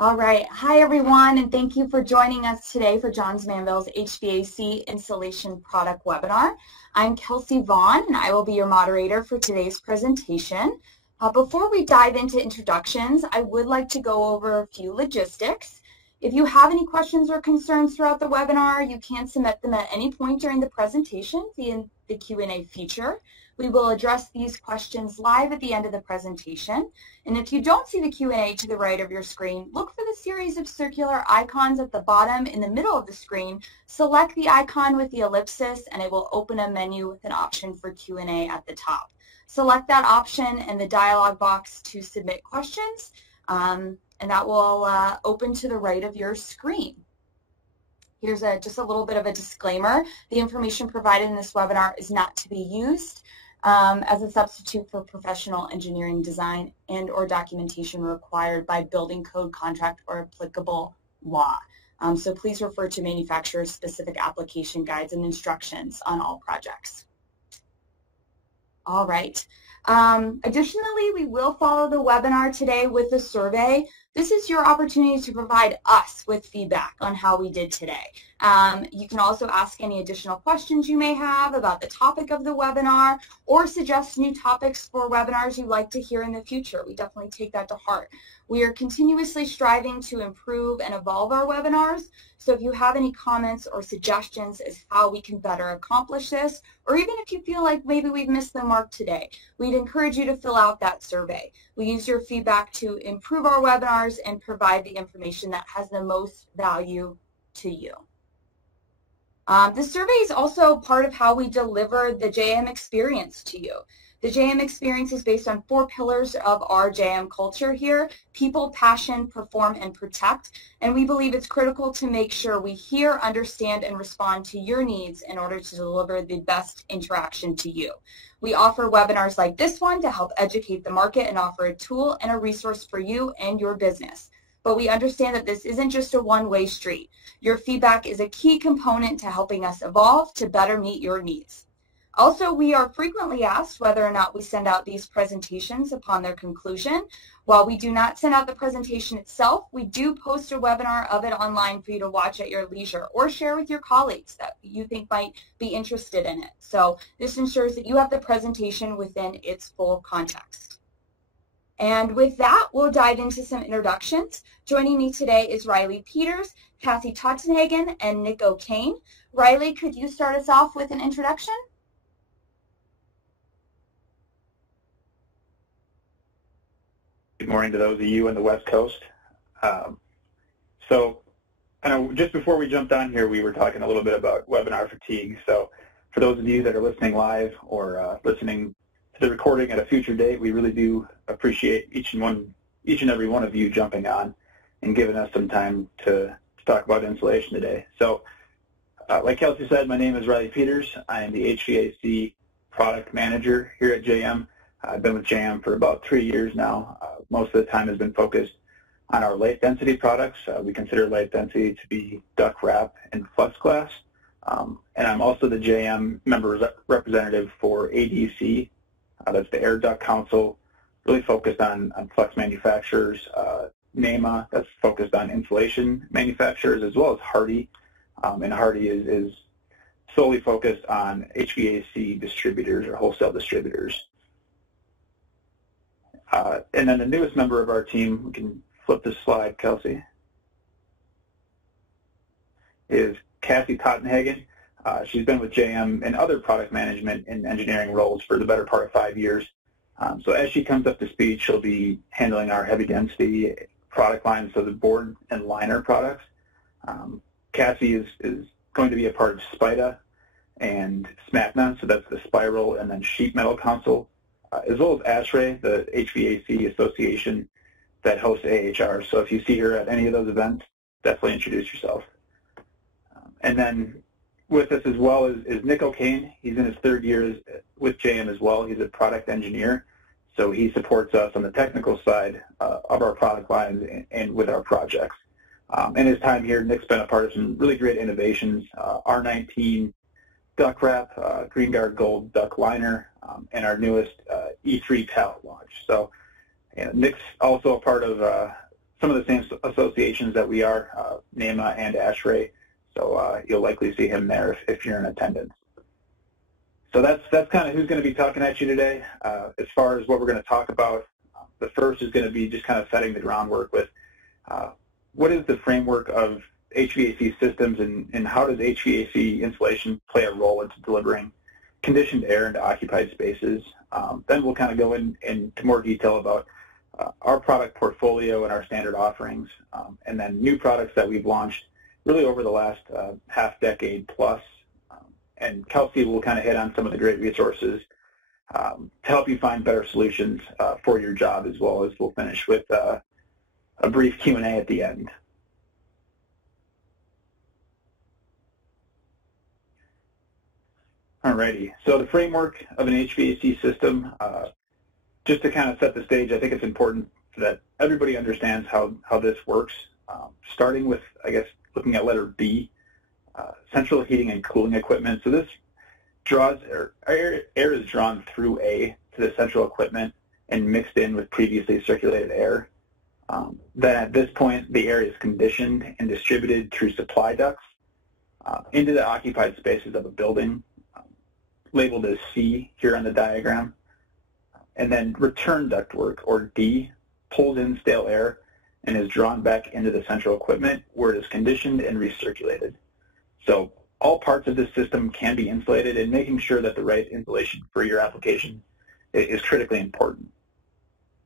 All right. Hi, everyone, and thank you for joining us today for Johns Manville's HVAC Installation Product webinar. I'm Kelsey Vaughn, and I will be your moderator for today's presentation. Before we dive into introductions, I would like to go over a few logistics. If you have any questions or concerns throughout the webinar, you can submit them at any point during the presentation via the Q&A feature. We will address these questions live at the end of the presentation. And if you don't see the Q&A to the right of your screen, look for the series of circular icons at the bottom in the middle of the screen. Select the icon with the ellipsis, and it will open a menu with an option for Q&A at the top. Select that option in the dialog box to submit questions, and that will open to the right of your screen. Here's just a little bit of a disclaimer. The information provided in this webinar is not to be used as a substitute for professional engineering design and or documentation required by building code, contract, or applicable law. So please refer to manufacturer's specific application guides and instructions on all projects. All right. Additionally, we will follow the webinar today with a survey. This is your opportunity to provide us with feedback on how we did today. You can also ask any additional questions you may have about the topic of the webinar or suggest new topics for webinars you'd like to hear in the future. We definitely take that to heart. We are continuously striving to improve and evolve our webinars, so if you have any comments or suggestions as how we can better accomplish this, or even if you feel like maybe we've missed the mark today, we'd encourage you to fill out that survey. We use your feedback to improve our webinars and provide the information that has the most value to you. The survey is also part of how we deliver the JM experience to you. The JM experience is based on 4 pillars of our JM culture here: people, passion, perform, and protect. And we believe it's critical to make sure we hear, understand, and respond to your needs in order to deliver the best interaction to you. We offer webinars like this one to help educate the market and offer a tool and a resource for you and your business. But we understand that this isn't just a one-way street. Your feedback is a key component to helping us evolve to better meet your needs. Also, we are frequently asked whether or not we send out these presentations upon their conclusion. While we do not send out the presentation itself, we do post a webinar of it online for you to watch at your leisure or share with your colleagues that you think might be interested in it. So this ensures that you have the presentation within its full context. And with that, we'll dive into some introductions. Joining me today is Riley Peters, Kathy Tottenhagen, and Nick O'Kane. Riley, could you start us off with an introduction? Good morning to those of you on the West Coast. So just before we jumped on here, we were talking a little bit about webinar fatigue. So for those of you that are listening live or listening to the recording at a future date, we really do appreciate each and every one of you jumping on and giving us some time to talk about installation today. So like Kelsey said, my name is Riley Peters. I am the HVAC product manager here at JM. I've been with JM for about 3 years now. Most of the time has been focused on our light density products. We consider light density to be duct wrap and flux glass. And I'm also the JM member representative for ADC. That's the Air Duct Council, really focused on flux manufacturers. NAMA, that's focused on insulation manufacturers, as well as Hardy. And Hardy is solely focused on HVAC distributors or wholesale distributors. And then the newest member of our team, we can flip this slide, Kelsey, is Kathy Tottenhagen. She's been with JM in other product management and engineering roles for the better part of 5 years. So as she comes up to speed, she'll be handling our heavy density product lines, so the board and liner products. Kathy is going to be a part of SPIDA and SMACNA, so that's the Spiral and then Sheet Metal Council, as well as ASHRAE, the HVAC association that hosts AHR. So if you see her at any of those events, definitely introduce yourself. And then with us as well is Nick O'Kane. He's in his 3rd year with JM as well. He's a product engineer, so he supports us on the technical side of our product lines and with our projects. In his time here, Nick's been a part of some really great innovations, R19 Duct Wrap, Green Guard Gold Ductliner, and our newest E3 pallet launch. So Nick's also a part of some of the same associations that we are, NAMA and ASHRAE, so you'll likely see him there if you're in attendance. So that's kind of who's going to be talking at you today. As far as what we're going to talk about, the first is going to be just kind of setting the groundwork with what is the framework of HVAC systems and how does HVAC insulation play a role into delivering conditioned air into occupied spaces. Then we'll kind of go into more detail about our product portfolio and our standard offerings, and then new products that we've launched really over the last half decade plus. And Kelsey will kind of hit on some of the great resources to help you find better solutions for your job, as well as we'll finish with a brief Q&A at the end. Alrighty, so the framework of an HVAC system, just to kind of set the stage, I think it's important that everybody understands how this works, starting with, I guess, looking at letter B, central heating and cooling equipment. So this draws, air is drawn through A to the central equipment and mixed in with previously circulated air. Then at this point, the air is conditioned and distributed through supply ducts into the occupied spaces of a building, labeled as C here on the diagram. And then return ductwork, or D, pulls in stale air and is drawn back into the central equipment where it is conditioned and recirculated. So all parts of this system can be insulated, and making sure that the right insulation for your application is critically important.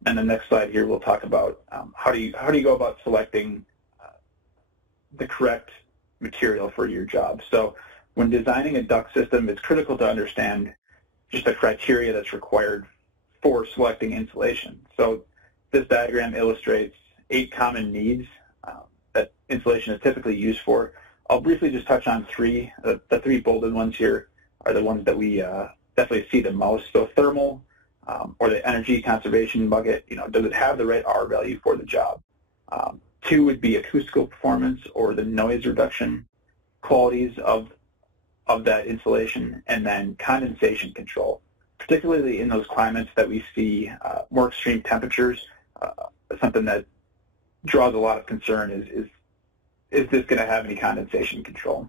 And the next slide here, we'll talk about how do you go about selecting the correct material for your job. So when designing a duct system, it's critical to understand just the criteria that's required for selecting insulation. So this diagram illustrates 8 common needs that insulation is typically used for. I'll briefly just touch on 3. The 3 bolded ones here are the ones that we definitely see the most. So thermal, or the energy conservation bucket, does it have the right R value for the job? 2 would be acoustical performance, or the noise reduction qualities of that insulation, and then condensation control. Particularly in those climates that we see more extreme temperatures, something that draws a lot of concern is this going to have any condensation control?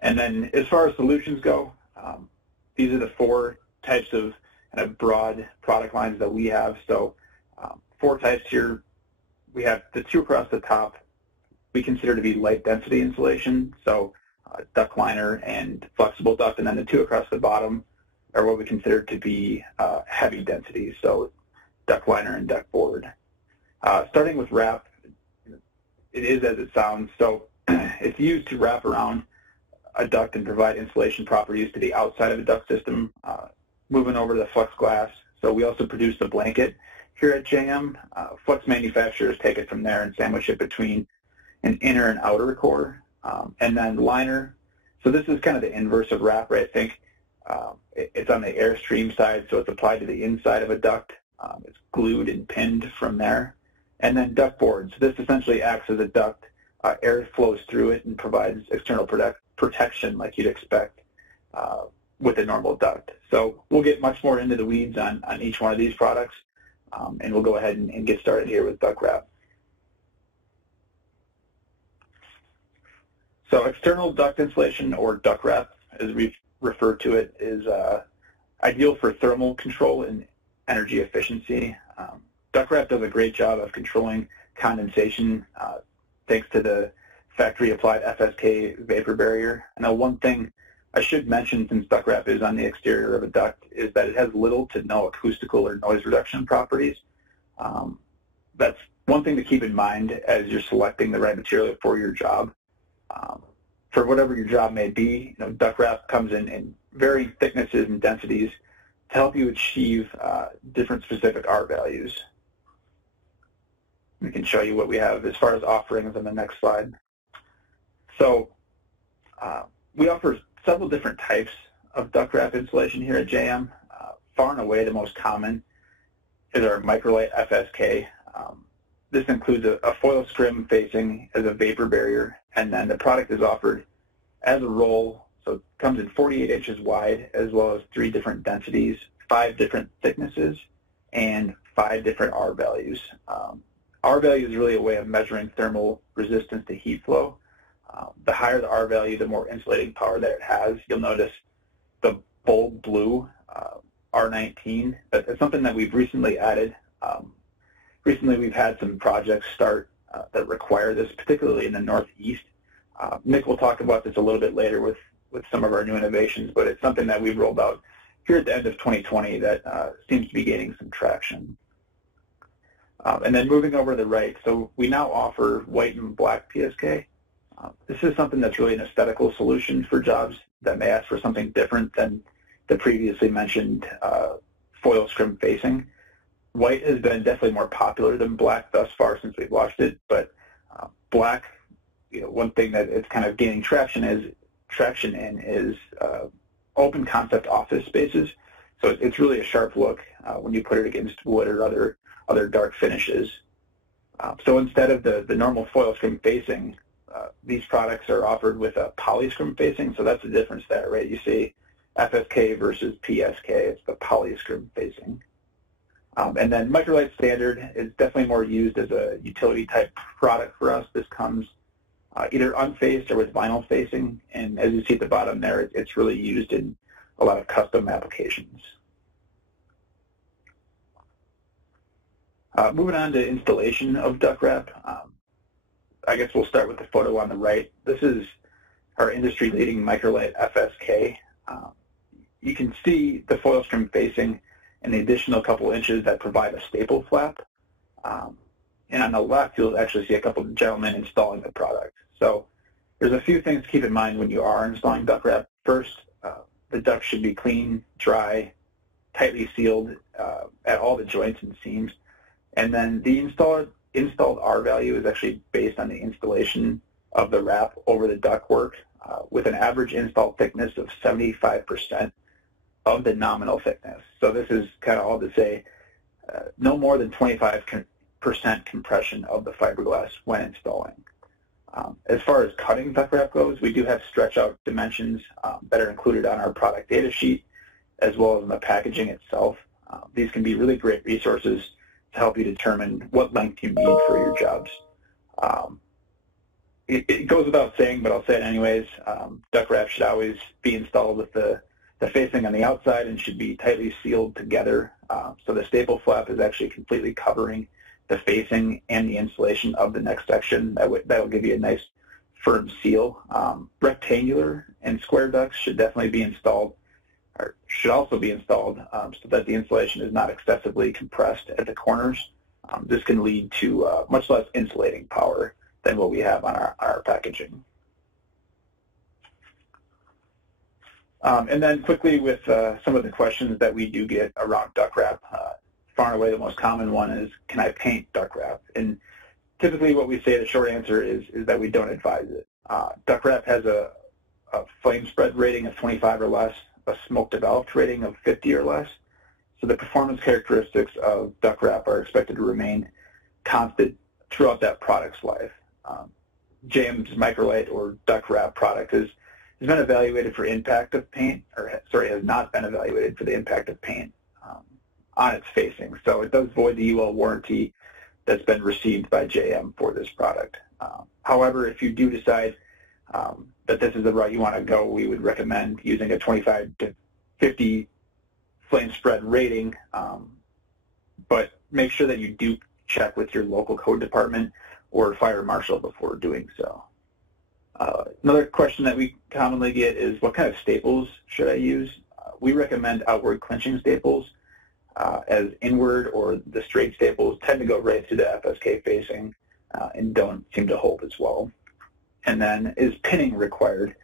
And then as far as solutions go, these are the 4 types of kind of broad product lines that we have. So 4 types here. We have the 2 across the top we consider to be light density insulation, so Ductliner and flexible duct, and then the 2 across the bottom are what we consider to be heavy density, so Ductliner and Ductboard. Starting with wrap, it is as it sounds. So it's used to wrap around a duct and provide insulation properties to the outside of the duct system, moving over to the flex glass. So we also produce the blanket here at JM. Flex manufacturers take it from there and sandwich it between an inner and outer core. And then liner. So this is kind of the inverse of wrap, right? I think it's on the airstream side, so it's applied to the inside of a duct. It's glued and pinned from there. And then ductboards. This essentially acts as a duct. Air flows through it and provides external protection like you'd expect with a normal duct. So we'll get much more into the weeds on each one of these products, and we'll go ahead and get started here with duct wrap. So external duct insulation, or duct wrap, as we've referred to it, is ideal for thermal control and energy efficiency. Duct wrap does a great job of controlling condensation thanks to the factory-applied FSK vapor barrier. Now, one thing I should mention, since duct wrap is on the exterior of a duct, is that it has little to no acoustical or noise reduction properties. That's one thing to keep in mind as you're selecting the right material for your job. For whatever your job may be, duct wrap comes in varying thicknesses and densities to help you achieve different specific R values. We can show you what we have as far as offerings on the next slide. So we offer several different types of duct wrap insulation here at JM. Far and away the most common is our Microlite FSK. This includes a foil scrim facing as a vapor barrier, and then the product is offered as a roll, so it comes in 48 inches wide, as well as 3 different densities, 5 different thicknesses, and 5 different R values. R value is really a way of measuring thermal resistance to heat flow. The higher the R value, the more insulating power that it has. You'll notice the bold blue R19, but it's something that we've recently added. Recently we've had some projects start that require this, particularly in the Northeast. Nick will talk about this a little bit later with some of our new innovations, but it's something that we've rolled out here at the end of 2020 that seems to be gaining some traction. And then moving over to the right, so we now offer white and black PSK. This is something that's really an aesthetical solution for jobs that may ask for something different than the previously mentioned foil scrim facing. White has been definitely more popular than black thus far since we've launched it, but black, one thing that it's kind of gaining traction in is open concept office spaces. So it's really a sharp look when you put it against wood or other dark finishes. So instead of the normal foil scrim facing, these products are offered with a poly scrim facing. So that's the difference there, right? You see FSK versus PSK. It's the poly scrim facing. And then Microlite Standard is definitely more used as a utility type product for us. This comes either unfaced or with vinyl facing, and as you see at the bottom there, it's really used in a lot of custom applications. Moving on to installation of duct wrap, I guess we'll start with the photo on the right. This is our industry-leading Microlite FSK. You can see the foil scrim facing and the additional couple inches that provide a staple flap. And on the left, you'll actually see a couple of gentlemen installing the product. So there's a few things to keep in mind when you are installing duct wrap. First, the duct should be clean, dry, tightly sealed at all the joints and seams. And then the installed R value is actually based on the installation of the wrap over the ductwork with an average install thickness of 75% of the nominal thickness. So this is kind of all to say no more than 25% compression of the fiberglass when installing. As far as cutting duct wrap goes, we do have stretch out dimensions that are included on our product data sheet as well as in the packaging itself. These can be really great resources to help you determine what length you need for your jobs. It goes without saying, but I'll say it anyways, duct wrap should always be installed with the facing on the outside and should be tightly sealed together. So the staple flap is actually completely covering the facing and the insulation of the next section. That will give you a nice firm seal. Rectangular and square ducts should definitely be installed, or should also be installed so that the insulation is not excessively compressed at the corners. This can lead to much less insulating power than what we have on our packaging. And then quickly with some of the questions that we do get around duct wrap, far and away the most common one is, can I paint duct wrap? And typically what we say, the short answer is that we don't advise it. Duct wrap has a flame spread rating of 25 or less, a smoke developed rating of 50 or less. So the performance characteristics of duct wrap are expected to remain constant throughout that product's life. JM's Microlite or duct wrap product has been evaluated for impact of paint, or sorry, has not been evaluated for the impact of paint on its facing. So it does void the UL warranty that's been received by JM for this product. However, if you do decide that this is the route you want to go, we would recommend using a 25 to 50 flame spread rating, but make sure that you do check with your local code department or fire marshal before doing so. Another question that we commonly get is, what kind of staples should I use? We recommend outward clinching staples, as inward or the straight staples tend to go right through the FSK facing and don't seem to hold as well. And then, is pinning required?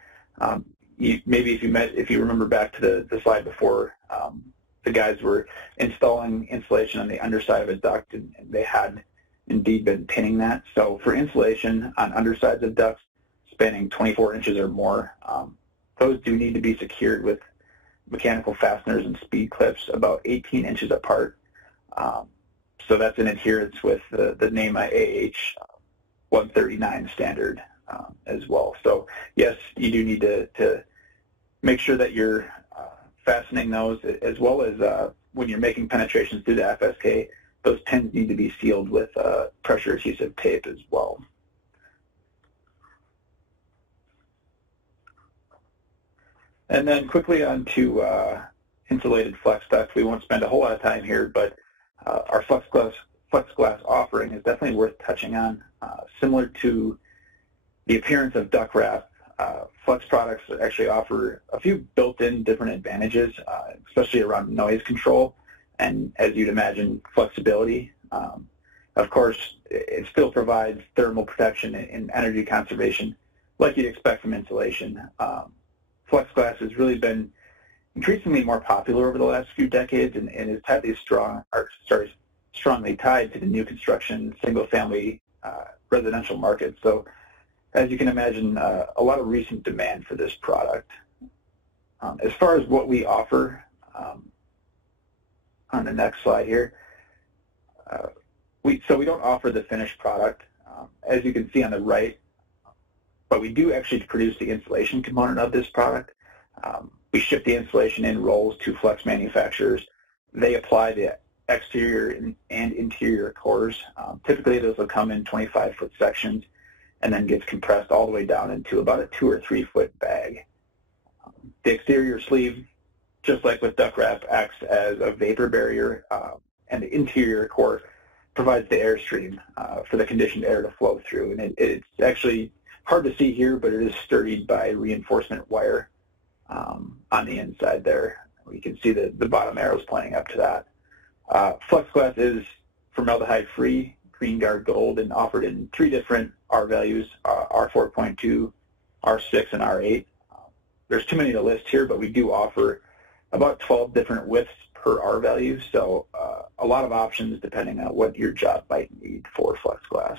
Maybe if you remember back to the slide before, the guys were installing insulation on the underside of a duct, and they had indeed been pinning that. So for insulation on undersides of ducts spanning 24 inches or more, those do need to be secured with mechanical fasteners and speed clips about 18 inches apart. So that's in adherence with the NEMA AH 139 standard as well. So yes, you do need to make sure that you're fastening those, as well as when you're making penetrations through the FSK, those pins need to be sealed with pressure adhesive tape as well. And then quickly on to insulated flex duct. We won't spend a whole lot of time here, but our flex glass offering is definitely worth touching on. Similar to the appearance of duct wrap, flex products actually offer a few built-in different advantages, especially around noise control and, as you'd imagine, flexibility. Of course, it still provides thermal protection and energy conservation like you'd expect from insulation. Flex glass has really been increasingly more popular over the last few decades and is strongly tied to the new construction, single-family residential market. So, as you can imagine, a lot of recent demand for this product. As far as what we offer, on the next slide here, we don't offer the finished product, as you can see on the right, but we do actually produce the insulation component of this product. We ship the insulation in rolls to flex manufacturers. They apply the exterior and interior cores. Typically, those will come in 25-foot sections and then gets compressed all the way down into about a 2 or 3 foot bag. The exterior sleeve, just like with duct wrap, acts as a vapor barrier, and the interior core provides the airstream for the conditioned air to flow through. And it's actually hard to see here, but it is sturdied by reinforcement wire on the inside there. You can see the bottom arrows pointing up to that. Flex glass is formaldehyde-free, green guard gold, and offered in 3 different R values, R4.2, R6, and R8. There's too many to list here, but we do offer about 12 different widths per R value, so a lot of options depending on what your job might need for flex glass.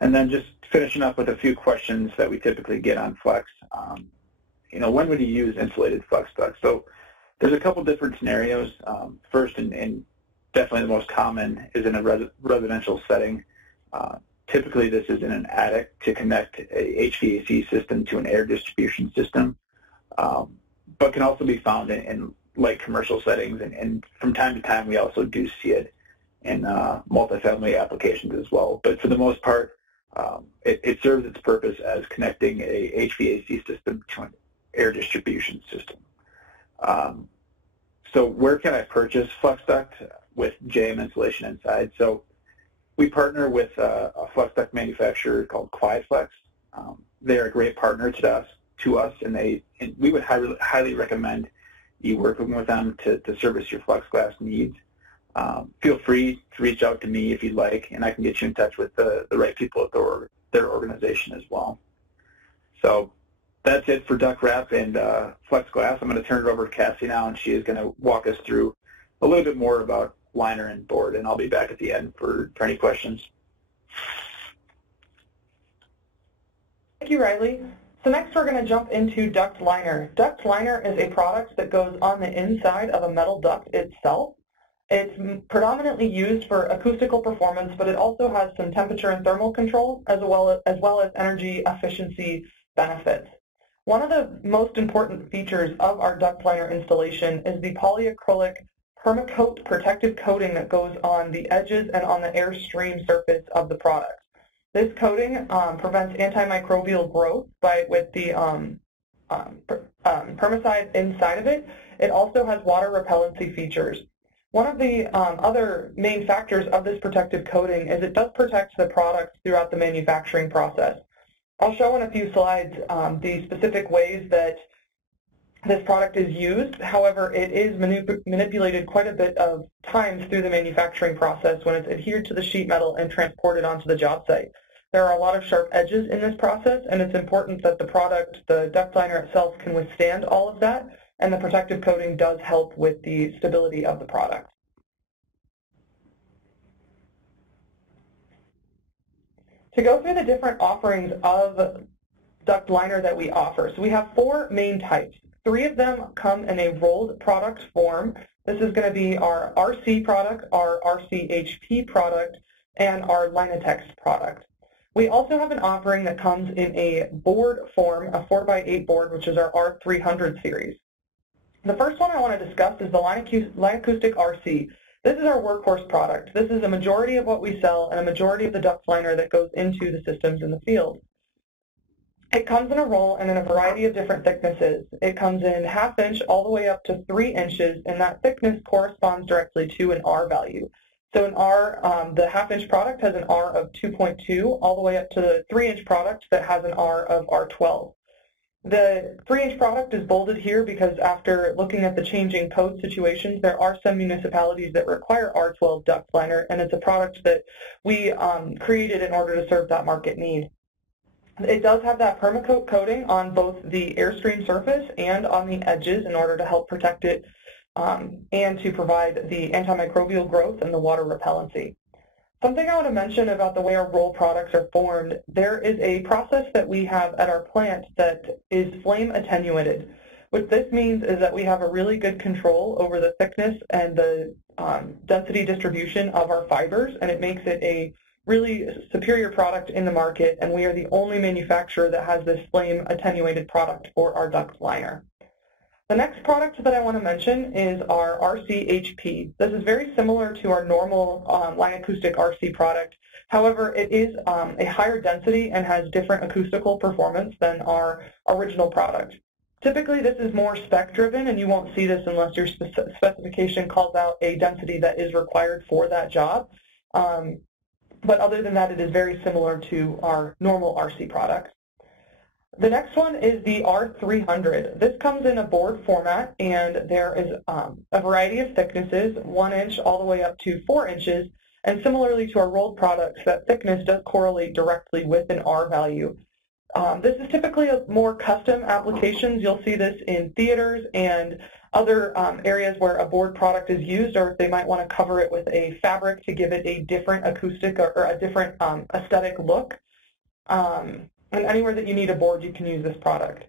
And then just finishing up with a few questions that we typically get on flex. When would you use insulated flex duct? So there's a couple different scenarios. First, and definitely the most common, is in a residential setting. Typically, this is in an attic to connect a HVAC system to an air distribution system, but can also be found in light commercial settings. And from time to time, we also do see it in multifamily applications as well. But for the most part, it serves its purpose as connecting a HVAC system to an air distribution system. So where can I purchase flex duct with JM Insulation inside? So we partner with a flex duct manufacturer called QuietFlex. They're a great partner to us, and we would highly recommend you working with them to service your flex glass needs. Feel free to reach out to me if you'd like, and I can get you in touch with the right people at their organization as well. So that's it for duct wrap and flex glass. I'm going to turn it over to Cassie now, and she is going to walk us through a little bit more about liner and board, and I'll be back at the end for any questions. Thank you, Riley. So next we're going to jump into Ductliner. Ductliner is a product that goes on the inside of a metal duct itself. It's predominantly used for acoustical performance, but it also has some temperature and thermal control as well as energy efficiency benefits. One of the most important features of our Ductliner installation is the polyacrylic permacoat protective coating that goes on the edges and on the airstream surface of the product. This coating prevents antimicrobial growth with the permacide inside of it. It also has water repellency features. One of the other main factors of this protective coating is it does protect the product throughout the manufacturing process. I'll show in a few slides the specific ways that this product is used. However, it is manipulated quite a bit of times through the manufacturing process when it's adhered to the sheet metal and transported onto the job site. There are a lot of sharp edges in this process, and it's important that the product, the Ductliner itself, can withstand all of that, and the protective coating does help with the stability of the product. To go through the different offerings of Ductliner that we offer, so we have 4 main types. 3 of them come in a rolled product form. This is going to be our RC product, our RCHP product, and our Linatex product. We also have an offering that comes in a board form, a 4x8 board, which is our R300 series. The first one I want to discuss is the Acoustic RC. This is our workhorse product. This is a majority of what we sell and a majority of the Ductliner that goes into the systems in the field. It comes in a roll and in a variety of different thicknesses. It comes in 1/2 inch all the way up to 3 inches, and that thickness corresponds directly to an R value. So an R, the 1/2 inch product has an R of 2.2 all the way up to the 3 inch product that has an R of R12. The 3 inch product is bolded here because after looking at the changing code situations, there are some municipalities that require R12 Ductliner, and it's a product that we created in order to serve that market need. It does have that permacoat coating on both the airstream surface and on the edges in order to help protect it and to provide the antimicrobial growth and the water repellency. Something I want to mention about the way our roll products are formed, there is a process that we have at our plant that is flame attenuated. What this means is that we have a really good control over the thickness and the density distribution of our fibers, and it makes it a really superior product in the market, and we are the only manufacturer that has this flame attenuated product for our Ductliner. The next product that I want to mention is our RC-HP. This is very similar to our normal line acoustic RC product. However, it is a higher density and has different acoustical performance than our original product. Typically, this is more spec driven, and you won't see this unless your specification calls out a density that is required for that job. But other than that, it is very similar to our normal RC products. The next one is the R300. This comes in a board format, and there is a variety of thicknesses, 1 inch all the way up to 4 inches, and similarly to our rolled products, that thickness does correlate directly with an R value. This is typically a more custom applications. You'll see this in theaters and other areas where a board product is used, or if they might want to cover it with a fabric to give it a different acoustic or a different aesthetic look. And anywhere that you need a board, you can use this product.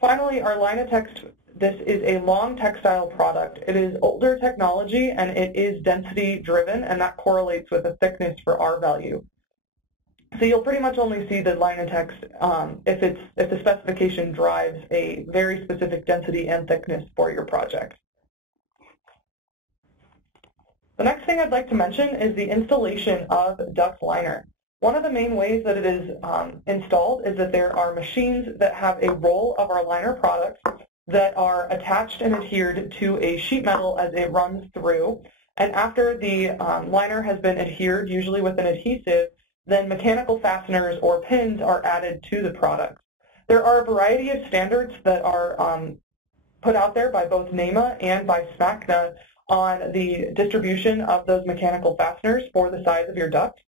Finally, our Linatex, this is a long textile product. It is older technology, and it is density driven, and that correlates with a thickness for R value. So you'll pretty much only see the Linatex if the specification drives a very specific density and thickness for your project. The next thing I'd like to mention is the installation of Ductliner. One of the main ways that it is installed is that there are machines that have a roll of our liner products that are attached and adhered to a sheet metal as it runs through. And after the liner has been adhered, usually with an adhesive, then mechanical fasteners or pins are added to the product. There are a variety of standards that are put out there by both NEMA and by SMACNA on the distribution of those mechanical fasteners for the size of your duct.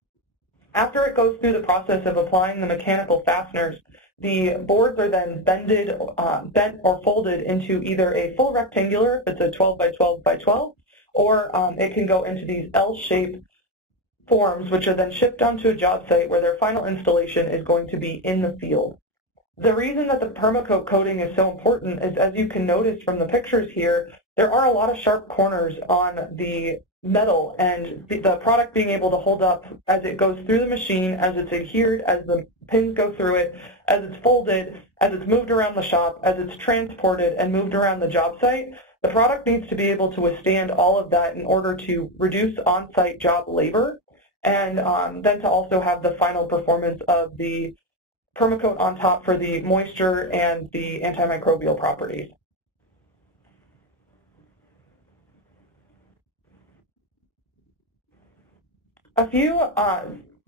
After it goes through the process of applying the mechanical fasteners, the boards are then bent or folded into either a full rectangular, if it's a 12 by 12 by 12, or it can go into these L-shaped forms, which are then shipped onto a job site where their final installation is going to be in the field. The reason that the permacoat coating is so important is, as you can notice from the pictures here, there are a lot of sharp corners on the metal, and the product being able to hold up as it goes through the machine, as it's adhered, as the pins go through it, as it's folded, as it's moved around the shop, as it's transported and moved around the job site. The product needs to be able to withstand all of that in order to reduce on-site job labor, and then to also have the final performance of the permacoat on top for the moisture and the antimicrobial properties. A few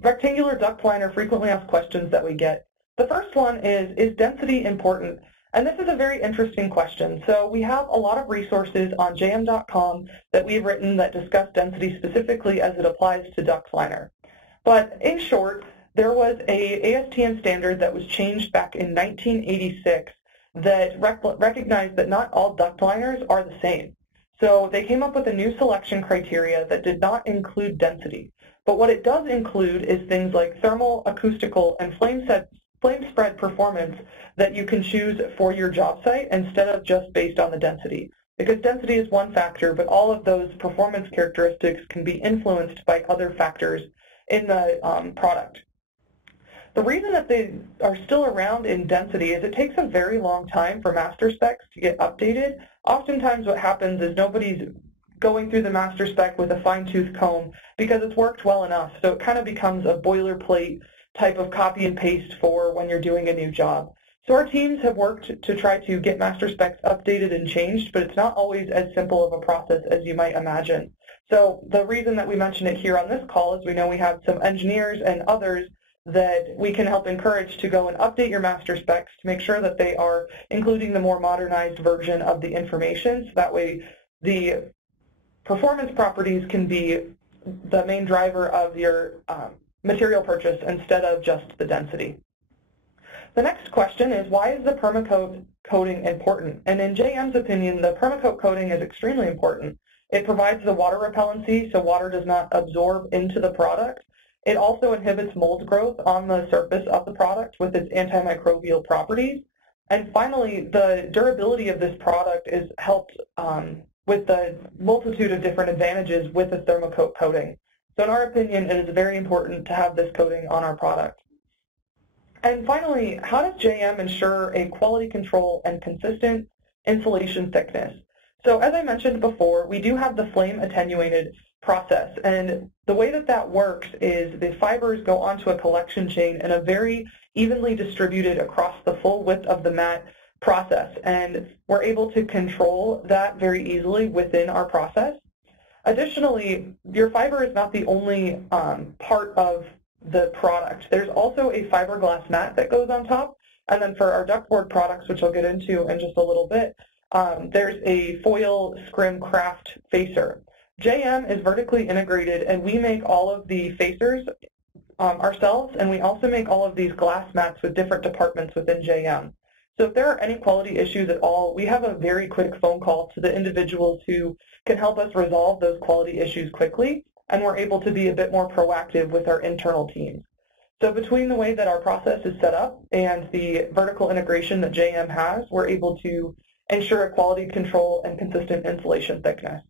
rectangular Ductliner frequently asked questions that we get. The first one is density important? And this is a very interesting question. So we have a lot of resources on jm.com that we've written that discuss density specifically as it applies to Ductliner. But in short, there was a ASTM standard that was changed back in 1986 that recognized that not all Ductliners are the same. So they came up with a new selection criteria that did not include density. But what it does include is things like thermal, acoustical, and flame spread performance that you can choose for your job site instead of just based on the density. Because density is one factor, but all of those performance characteristics can be influenced by other factors in the product. The reason that they are still around in density is it takes a very long time for master specs to get updated. Oftentimes what happens is nobody's going through the master spec with a fine-tooth comb because it's worked well enough. So it kind of becomes a boilerplate type of copy and paste for when you're doing a new job. So our teams have worked to try to get master specs updated and changed, but it's not always as simple of a process as you might imagine. So the reason that we mention it here on this call is we know we have some engineers and others that we can help encourage to go and update your master specs to make sure that they are including the more modernized version of the information, so that way the performance properties can be the main driver of your material purchase instead of just the density. The next question is, why is the permacoat coating important? And in JM's opinion, the permacoat coating is extremely important. It provides the water repellency, so water does not absorb into the product. It also inhibits mold growth on the surface of the product with its antimicrobial properties. And finally, the durability of this product is helped with the multitude of different advantages with the thermocoat coating. So in our opinion, it is very important to have this coating on our product. And finally, how does JM ensure a quality control and consistent insulation thickness? So as I mentioned before, we do have the flame attenuated process, and the way that that works is the fibers go onto a collection chain in a very evenly distributed across the full width of the mat process, and we're able to control that very easily within our process. Additionally, your fiber is not the only part of the product. There's also a fiberglass mat that goes on top, and then for our ductboard products, which I'll get into in just a little bit, there's a foil scrim craft facer. JM is vertically integrated, and we make all of the facers ourselves, and we also make all of these glass mats with different departments within JM. So if there are any quality issues at all, we have a very quick phone call to the individuals who can help us resolve those quality issues quickly, and we're able to be a bit more proactive with our internal teams. So between the way that our process is set up and the vertical integration that JM has, we're able to ensure a quality control and consistent insulation thickness.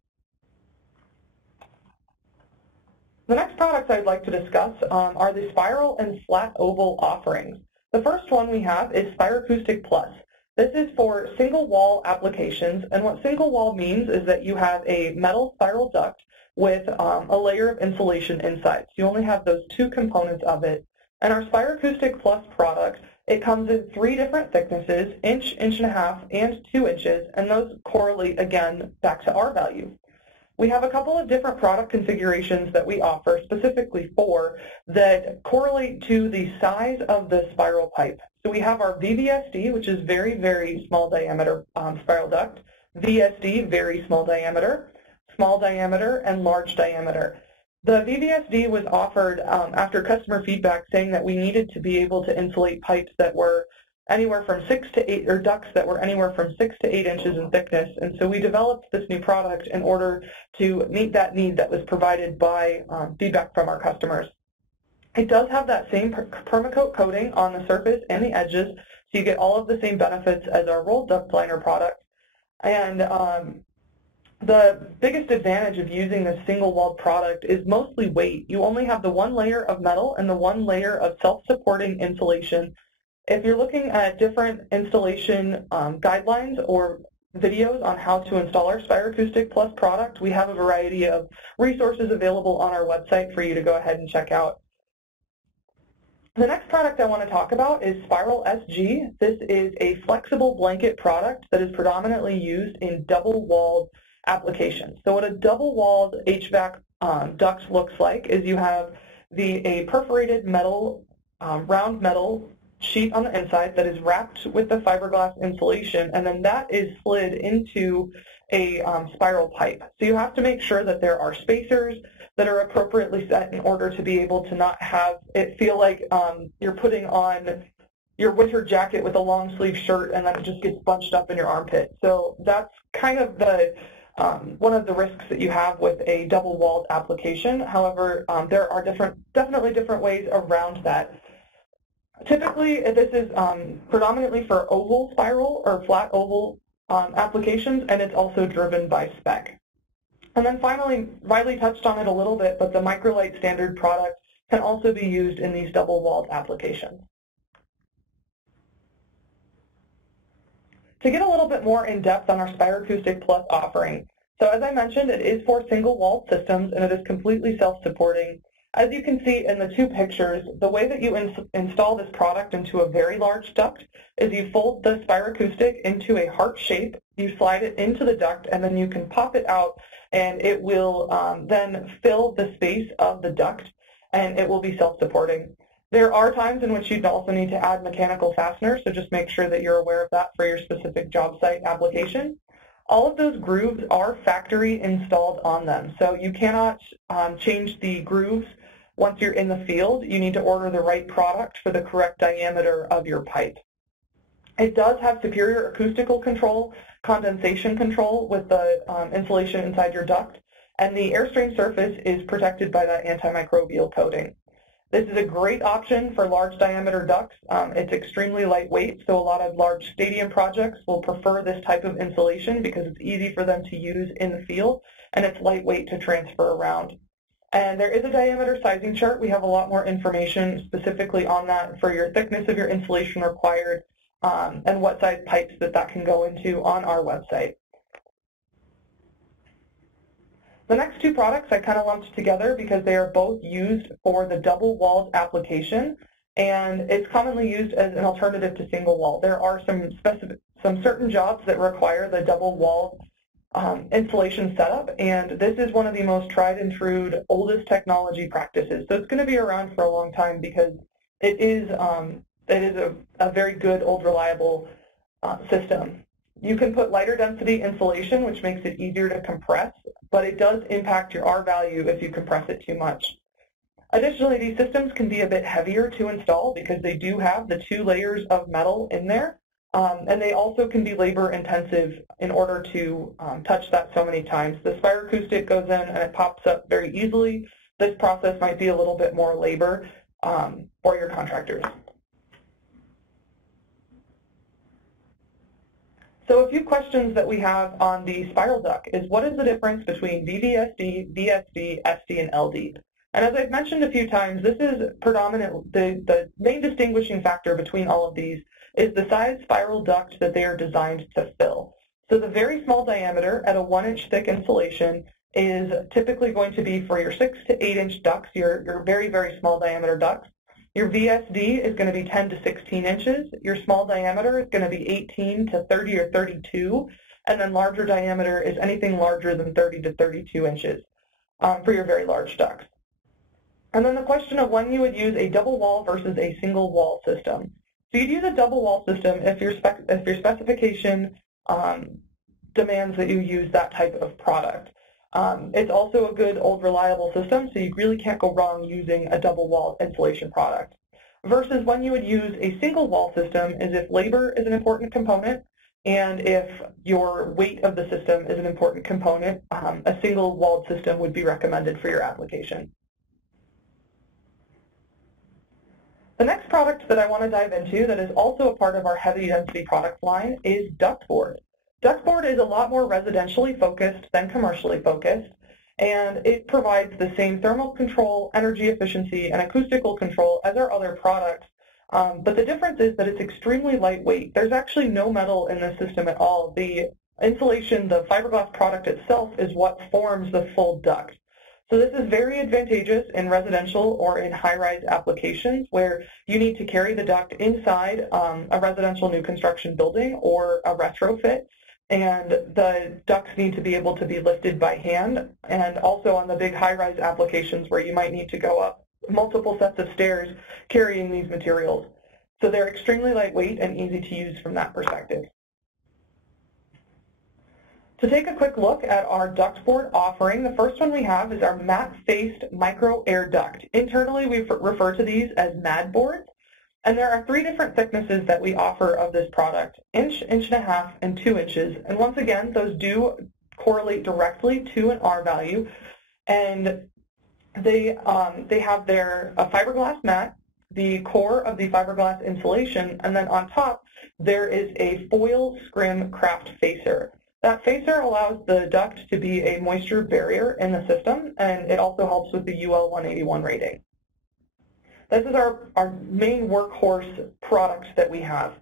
The next products I'd like to discuss are the spiral and flat oval offerings. The first one we have is Spire Acoustic Plus. This is for single wall applications, and what single wall means is that you have a metal spiral duct with a layer of insulation inside. So you only have those two components of it. And our Spire Acoustic Plus product, it comes in 3 different thicknesses, inch, inch and a half, and 2 inches, and those correlate again back to our value. We have a couple of different product configurations that we offer specifically for that correlate to the size of the spiral pipe. So we have our VDSD, which is very, very small diameter spiral duct, VSD, very small diameter, and large diameter. The VDSD was offered after customer feedback saying that we needed to be able to insulate pipes that were anywhere from 6 to 8, or ducts that were anywhere from 6 to 8 inches in thickness, and so we developed this new product in order to meet that need that was provided by feedback from our customers. It does have that same permacoat coating on the surface and the edges, so you get all of the same benefits as our rolled Ductliner product. And the biggest advantage of using this single-walled product is mostly weight. You only have the 1 layer of metal and the 1 layer of self-supporting insulation. If you're looking at different installation guidelines or videos on how to install our Spire Acoustic Plus product, we have a variety of resources available on our website for you to go ahead and check out. The next product I want to talk about is Spiral SG. This is a flexible blanket product that is predominantly used in double-walled applications. So what a double-walled HVAC duct looks like is you have a perforated metal, round metal sheet on the inside that is wrapped with the fiberglass insulation, and then that is slid into a spiral pipe. So you have to make sure that there are spacers that are appropriately set in order to be able to not have it feel like you're putting on your winter jacket with a long sleeve shirt and then it just gets bunched up in your armpit. So that's kind of the one of the risks that you have with a double-walled application. However, there are definitely different ways around that. Typically, this is predominantly for oval spiral or flat oval applications, and it's also driven by spec. And then finally, Riley touched on it a little bit, but the Microlite standard product can also be used in these double-walled applications. To get a little bit more in depth on our Spire Acoustic Plus offering, So as I mentioned, it is for single-walled systems, and it is completely self-supporting. As you can see in the two pictures, the way that you install this product into a very large duct is you fold the Spire Acoustic into a heart shape, you slide it into the duct, and then you can pop it out, and it will then fill the space of the duct, and it will be self-supporting. There are times in which you'd also need to add mechanical fasteners, so just make sure that you're aware of that for your specific job site application. All of those grooves are factory installed on them, so you cannot change the grooves once you're in the field. You need to order the right product for the correct diameter of your pipe. It does have superior acoustical control, condensation control with the insulation inside your duct, and the airstream surface is protected by that antimicrobial coating. This is a great option for large diameter ducts. It's extremely lightweight, so a lot of large stadium projects will prefer this type of insulation because it's easy for them to use in the field, and it's lightweight to transfer around. And there is a diameter sizing chart. We have a lot more information specifically on that for your thickness of your insulation required and what size pipes that can go into on our website. The next two products I kind of lumped together because they are both used for the double-walled application, and it's commonly used as an alternative to single-wall. There are some certain jobs that require the double-walled insulation setup, and this is one of the most tried and true, oldest technology practices. So it's going to be around for a long time because it is a very good, old, reliable system. You can put lighter density insulation, which makes it easier to compress, but it does impact your R value if you compress it too much. Additionally, these systems can be a bit heavier to install because they do have the 2 layers of metal in there, and they also can be labor intensive in order to touch that so many times. The Spire Acoustic goes in and it pops up very easily. This process might be a little bit more labor for your contractors. So a few questions that we have on the spiral duct is, what is the difference between VDSD, VSD, SD, and LD? And as I've mentioned a few times, this is the main distinguishing factor between all of these is the size spiral duct that they are designed to fill. So the very small diameter at a 1-inch thick insulation is typically going to be for your 6 to 8-inch ducts, your very, very small diameter ducts. Your VSD is going to be 10 to 16 inches. Your small diameter is going to be 18 to 30 or 32. And then larger diameter is anything larger than 30 to 32 inches for your very large ducts. And then the question of when you would use a double wall versus a single wall system. So you'd use a double wall system if your specification demands that you use that type of product. It's also a good, old, reliable system, so you really can't go wrong using a double-wall insulation product. Versus when you would use a single-wall system is if labor is an important component and if your weight of the system is an important component, a single-walled system would be recommended for your application. The next product that I want to dive into that is also a part of our heavy-density product line is Ductboard. Ductboard is a lot more residentially focused than commercially focused, and it provides the same thermal control, energy efficiency, and acoustical control as our other products, but the difference is that it's extremely lightweight. There's actually no metal in this system at all. The insulation, the fiberglass product itself, is what forms the full duct. So this is very advantageous in residential or in high-rise applications where you need to carry the duct inside a residential new construction building or a retrofit, and the ducts need to be able to be lifted by hand, and also on the big high-rise applications where you might need to go up multiple sets of stairs carrying these materials. So they're extremely lightweight and easy to use from that perspective. To take a quick look at our ductboard offering, the first one we have is our matte-faced micro air duct. Internally, we refer to these as MAD boards. And there are 3 different thicknesses that we offer of this product, inch, inch and a half, and 2 inches. And once again, those do correlate directly to an R value. And they have their fiberglass mat, the core of the fiberglass insulation, and then on top, there is a foil scrim craft facer. That facer allows the duct to be a moisture barrier in the system, and it also helps with the UL 181 rating. This is our main workhorse product that we have.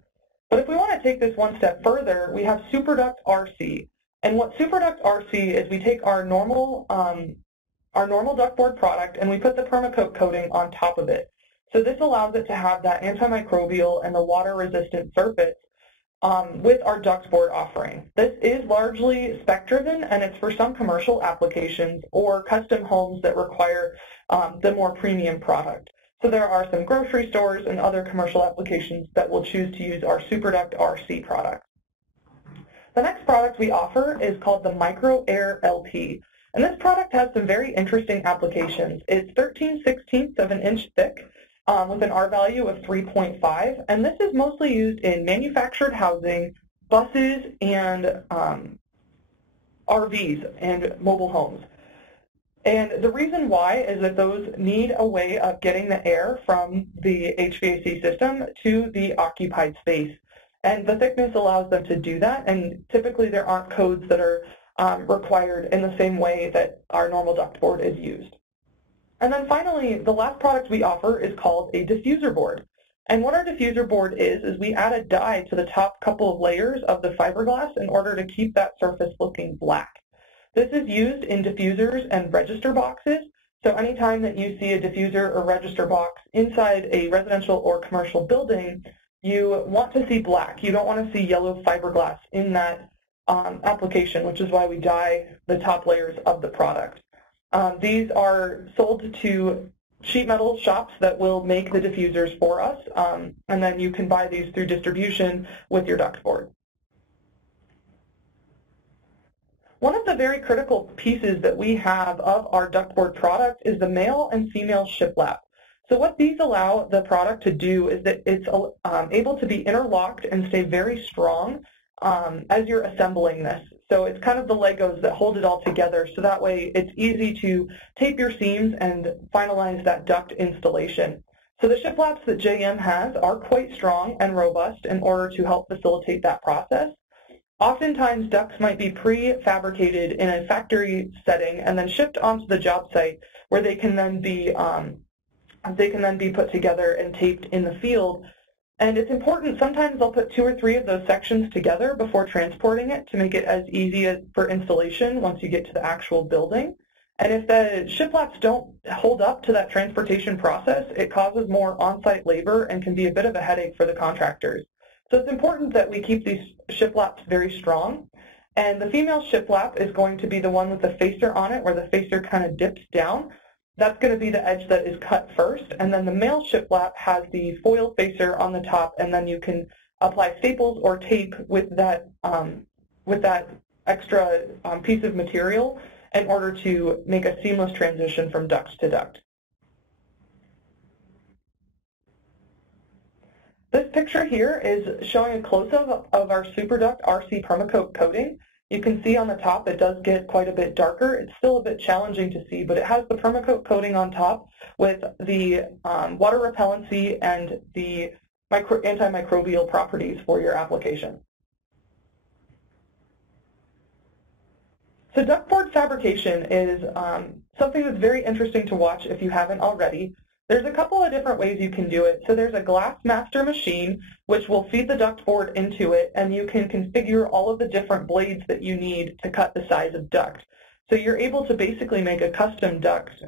But if we want to take this one step further, we have Duct RC. And what SuperDuct RC is, we take our normal ductboard product and we put the permacoat coating on top of it. So this allows it to have that antimicrobial and the water-resistant surface with our Ductboard offering. This is largely spec-driven, and it's for some commercial applications or custom homes that require the more premium product. So there are some grocery stores and other commercial applications that will choose to use our SuperDuct RC product. The next product we offer is called the Micro Air LP. And this product has some very interesting applications. It's 13/16 of an inch thick with an R value of 3.5, and this is mostly used in manufactured housing, buses, and RVs and mobile homes. And the reason why is that those need a way of getting the air from the HVAC system to the occupied space. And the thickness allows them to do that, and typically there aren't codes that are required in the same way that our normal ductboard is used. And then finally, the last product we offer is called a diffuser board. And what our diffuser board is we add a dye to the top couple of layers of the fiberglass in order to keep that surface looking black. This is used in diffusers and register boxes. So anytime that you see a diffuser or register box inside a residential or commercial building, you want to see black. You don't want to see yellow fiberglass in that application, which is why we dye the top layers of the product. These are sold to sheet metal shops that will make the diffusers for us, and then you can buy these through distribution with your ductboard. One of the very critical pieces that we have of our ductboard product is the male and female shiplap. So what these allow the product to do is that it's able to be interlocked and stay very strong as you're assembling this. So it's kind of the Legos that hold it all together, so that way it's easy to tape your seams and finalize that duct installation. So the shiplaps that JM has are quite strong and robust in order to help facilitate that process. Oftentimes ducts might be pre-fabricated in a factory setting and then shipped onto the job site where they can then be put together and taped in the field. And it's important, sometimes they'll put 2 or 3 of those sections together before transporting it to make it as easy for installation once you get to the actual building. And if the shiplaps don't hold up to that transportation process, it causes more on-site labor and can be a bit of a headache for the contractors. So it's important that we keep these shiplaps very strong. And the female shiplap is going to be the one with the facer on it, where the facer kind of dips down. That's going to be the edge that is cut first, and then the male shiplap has the foil facer on the top, and then you can apply staples or tape with that extra piece of material in order to make a seamless transition from duct to duct. This picture here is showing a close-up of our SuperDuct RC permacoat coating. You can see on the top it does get quite a bit darker. It's still a bit challenging to see, but it has the permacoat coating on top with the water repellency and the antimicrobial properties for your application. So ductboard fabrication is something that's very interesting to watch if you haven't already. There's a couple of different ways you can do it. So there's a glass master machine which will feed the ductboard into it, and you can configure all of the different blades that you need to cut the size of duct. So you're able to basically make a custom duct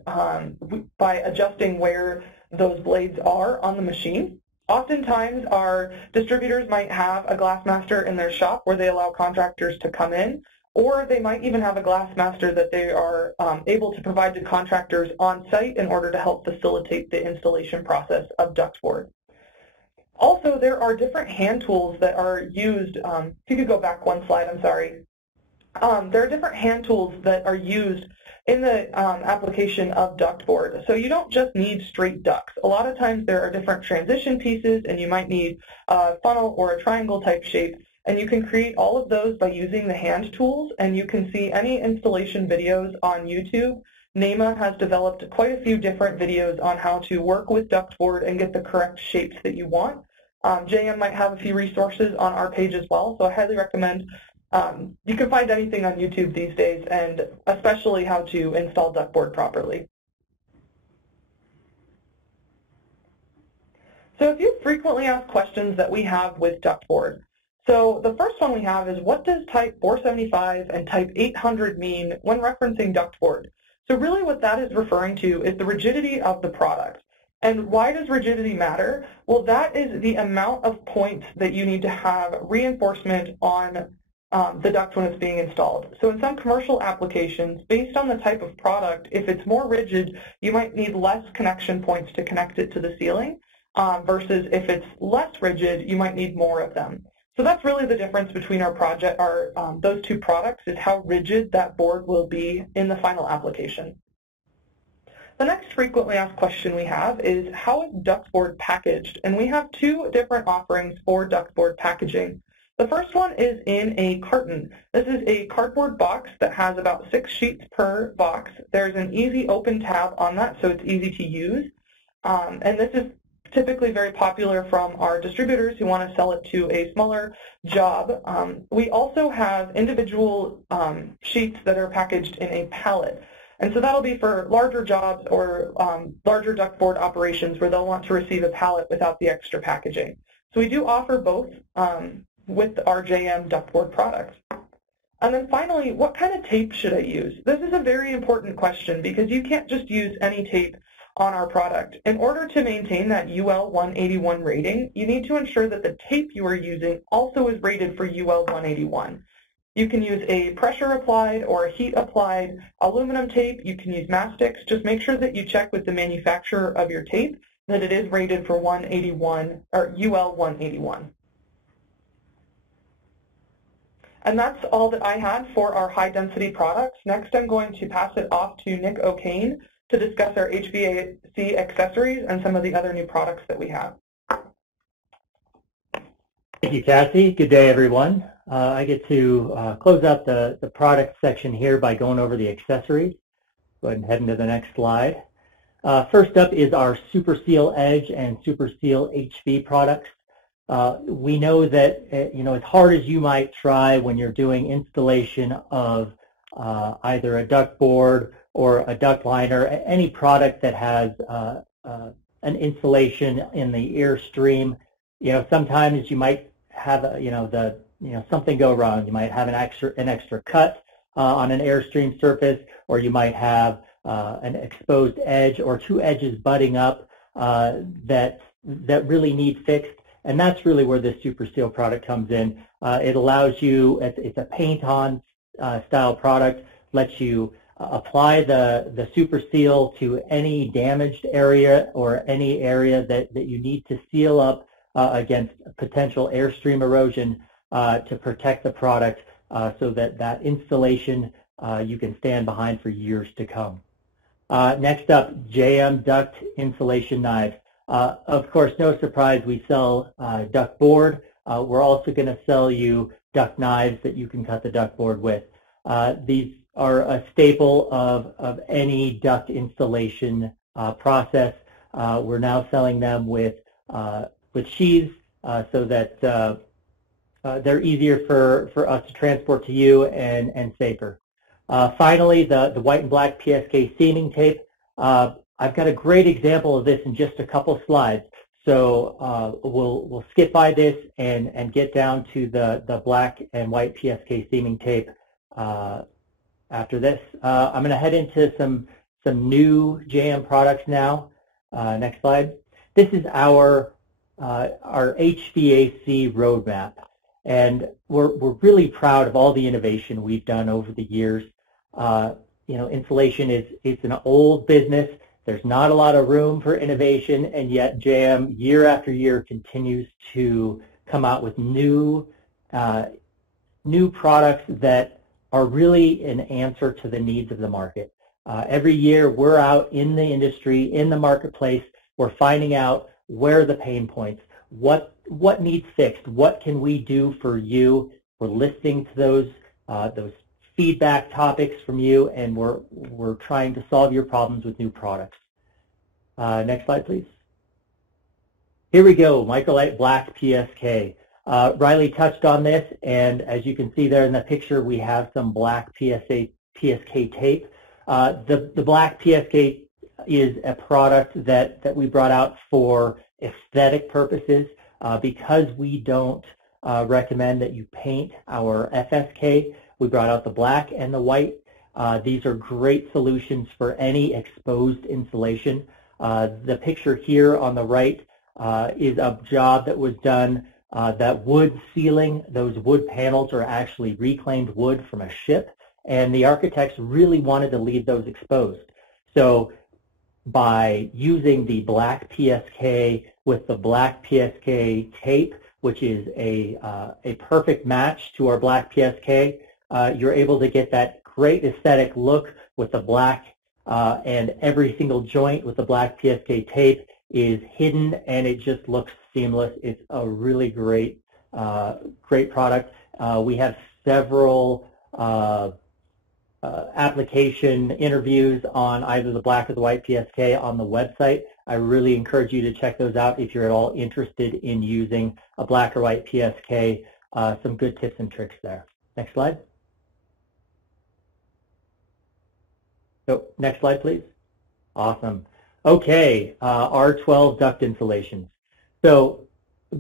by adjusting where those blades are on the machine. Oftentimes our distributors might have a glass master in their shop where they allow contractors to come in, or they might even have a glass master that they are able to provide to contractors on site in order to help facilitate the installation process of ductboard. Also, there are different hand tools that are used. If you could go back one slide, I'm sorry. There are different hand tools that are used in the application of ductboard. So you don't just need straight ducts. A lot of times there are different transition pieces, and you might need a funnel or a triangle type shape. And you can create all of those by using the hand tools, and you can see any installation videos on YouTube. NEMA has developed quite a few different videos on how to work with ductboard and get the correct shapes that you want. JM might have a few resources on our page as well, so I highly recommend. You can find anything on YouTube these days, and especially how to install ductboard properly. So a few frequently asked questions that we have with ductboard. So the first one we have is, what does type 475 and type 800 mean when referencing ductboard? So really what that is referring to is the rigidity of the product. And why does rigidity matter? Well, that is the amount of points that you need to have reinforcement on the duct when it's being installed. So in some commercial applications, based on the type of product, if it's more rigid, you might need less connection points to connect it to the ceiling, versus if it's less rigid, you might need more of them. So that's really the difference between those two products, is how rigid that board will be in the final application. The next frequently asked question we have is, how is ductboard packaged? And we have two different offerings for ductboard packaging. The first one is in a carton. This is a cardboard box that has about 6 sheets per box. There's an easy open tab on that, so it's easy to use. And this is typically very popular from our distributors who want to sell it to a smaller job. We also have individual sheets that are packaged in a pallet. And so that'll be for larger jobs or larger ductboard operations where they'll want to receive a pallet without the extra packaging. So we do offer both with our JM ductboard products. And then finally, what kind of tape should I use? This is a very important question because you can't just use any tape on our product. In order to maintain that UL 181 rating, you need to ensure that the tape you are using also is rated for UL 181. You can use a pressure applied or a heat applied aluminum tape. You can use mastics. Just make sure that you check with the manufacturer of your tape that it is rated for 181 or UL 181. And that's all that I had for our high-density products. Next, I'm going to pass it off to Nick O'Kane to discuss our HVAC accessories and some of the other new products that we have. Thank you, Cassie. Good day, everyone. I get to close out the product section here by going over the accessories. Go ahead and head into the next slide. First up is our SuperSeal Edge and SuperSeal HV products. We know that, as hard as you might try when you're doing installation of either a ductboard or a Ductliner, any product that has an insulation in the airstream, sometimes you might have something go wrong. You might have an extra cut on an airstream surface, or you might have an exposed edge or two edges butting up that really need fixed. And that's really where this SuperSeal product comes in. It allows you, it's a paint-on style product, lets you apply the SuperSeal to any damaged area or any area that you need to seal up against potential airstream erosion to protect the product so that installation you can stand behind for years to come. Next up, JM Duct Insulation Knives. Of course, no surprise, we sell ductboard. We're also going to sell you duct knives that you can cut the ductboard with. These are a staple of any duct installation process. We're now selling them with sheaths so that they're easier for us to transport to you and safer. Finally, the white and black PSK seaming tape. I've got a great example of this in just a couple slides, so we'll skip by this and get down to the black and white PSK seaming tape after this. I'm going to head into some new JM products now. Next slide. This is our HVAC roadmap, and we're really proud of all the innovation we've done over the years. Insulation is an old business. There's not a lot of room for innovation, and yet JM year after year continues to come out with new products that are really an answer to the needs of the market. Every year we're out in the industry, in the marketplace, we're finding out where are the pain points, what needs fixed, what can we do for you. We're listening to those feedback topics from you, and we're trying to solve your problems with new products. Next slide, please. Here we go, Microlite Black PSK. Riley touched on this, and as you can see there in the picture, we have some black PSK tape. The black PSK is a product that we brought out for aesthetic purposes because we don't recommend that you paint our FSK. We brought out the black and the white. These are great solutions for any exposed insulation. The picture here on the right is a job that was done. That wood ceiling, those wood panels are actually reclaimed wood from a ship, and the architects really wanted to leave those exposed. So by using the black PSK with the black PSK tape, which is a perfect match to our black PSK, you're able to get that great aesthetic look with the black, and every single joint with the black PSK tape is hidden, and it just looks seamless. It's a really great product. We have several application interviews on either the black or the white PSK on the website. I really encourage you to check those out if you're at all interested in using a black or white PSK. Some good tips and tricks there. Next slide. So, next slide, please. Awesome. Okay, R12 duct insulations. So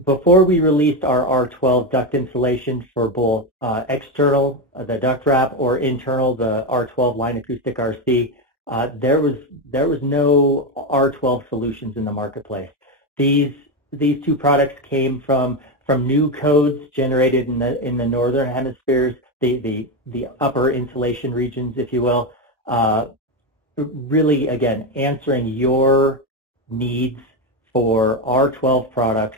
before we released our R12 duct insulation for both external, the duct wrap, or internal, the R12 line acoustic RC, there was no R12 solutions in the marketplace. These two products came from new codes generated in the northern hemispheres, the upper insulation regions, if you will. Really, again, answering your needs for R12 products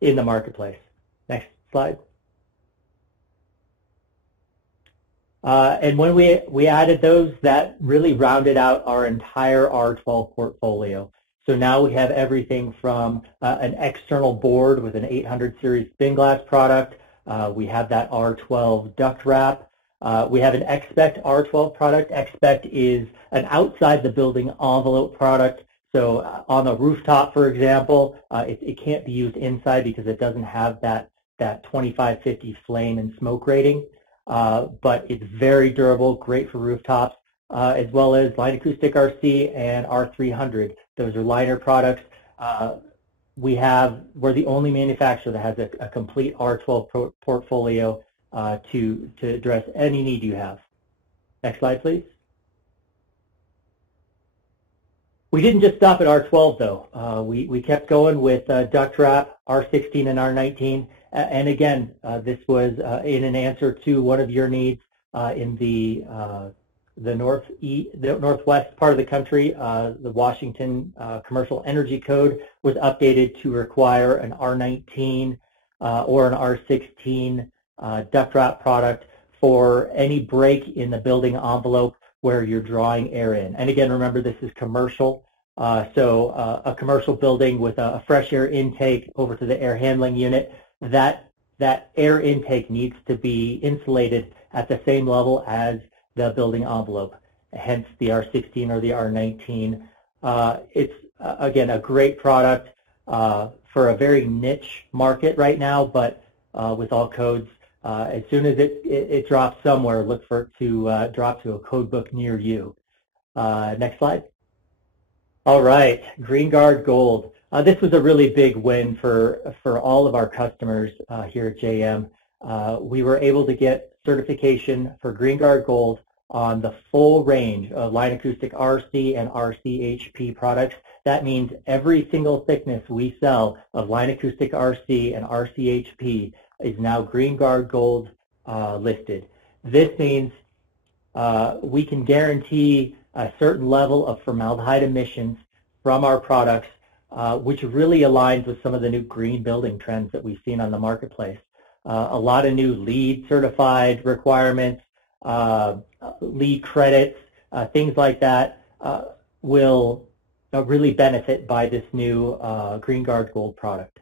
in the marketplace. Next slide. And when we added those, that really rounded out our entire R12 portfolio. So now we have everything from an external board with an 800 series thin glass product. We have that R12 duct wrap. We have an Expect R12 product. Expect is an outside the building envelope product. So on the rooftop, for example, it can't be used inside because it doesn't have that 2550 flame and smoke rating. But it's very durable, great for rooftops, as well as line acoustic RC and R300. Those are liner products. We're the only manufacturer that has a complete R12 portfolio to address any need you have. Next slide, please. We didn't just stop at R12, though. We kept going with duct wrap, R16 and R19. And again, this was in an answer to one of your needs in the northwest part of the country. The Washington Commercial Energy Code was updated to require an R19 or an R16 duct wrap product for any break in the building envelope where you're drawing air in. And again, remember, this is commercial. So a commercial building with a fresh air intake over to the air handling unit, that air intake needs to be insulated at the same level as the building envelope, hence the R16 or the R19. It's, again, a great product for a very niche market right now, but with all codes, as soon as it drops somewhere, look for it to drop to a code book near you. Next slide. All right, GreenGuard Gold. This was a really big win for all of our customers here at JM. We were able to get certification for GreenGuard Gold on the full range of line acoustic RC and RCHP products. That means every single thickness we sell of line acoustic RC and RCHP is now GreenGuard Gold listed. This means we can guarantee a certain level of formaldehyde emissions from our products, which really aligns with some of the new green building trends that we've seen on the marketplace. A lot of new LEED certified requirements, LEED credits, things like that will really benefit by this new GreenGuard Gold product.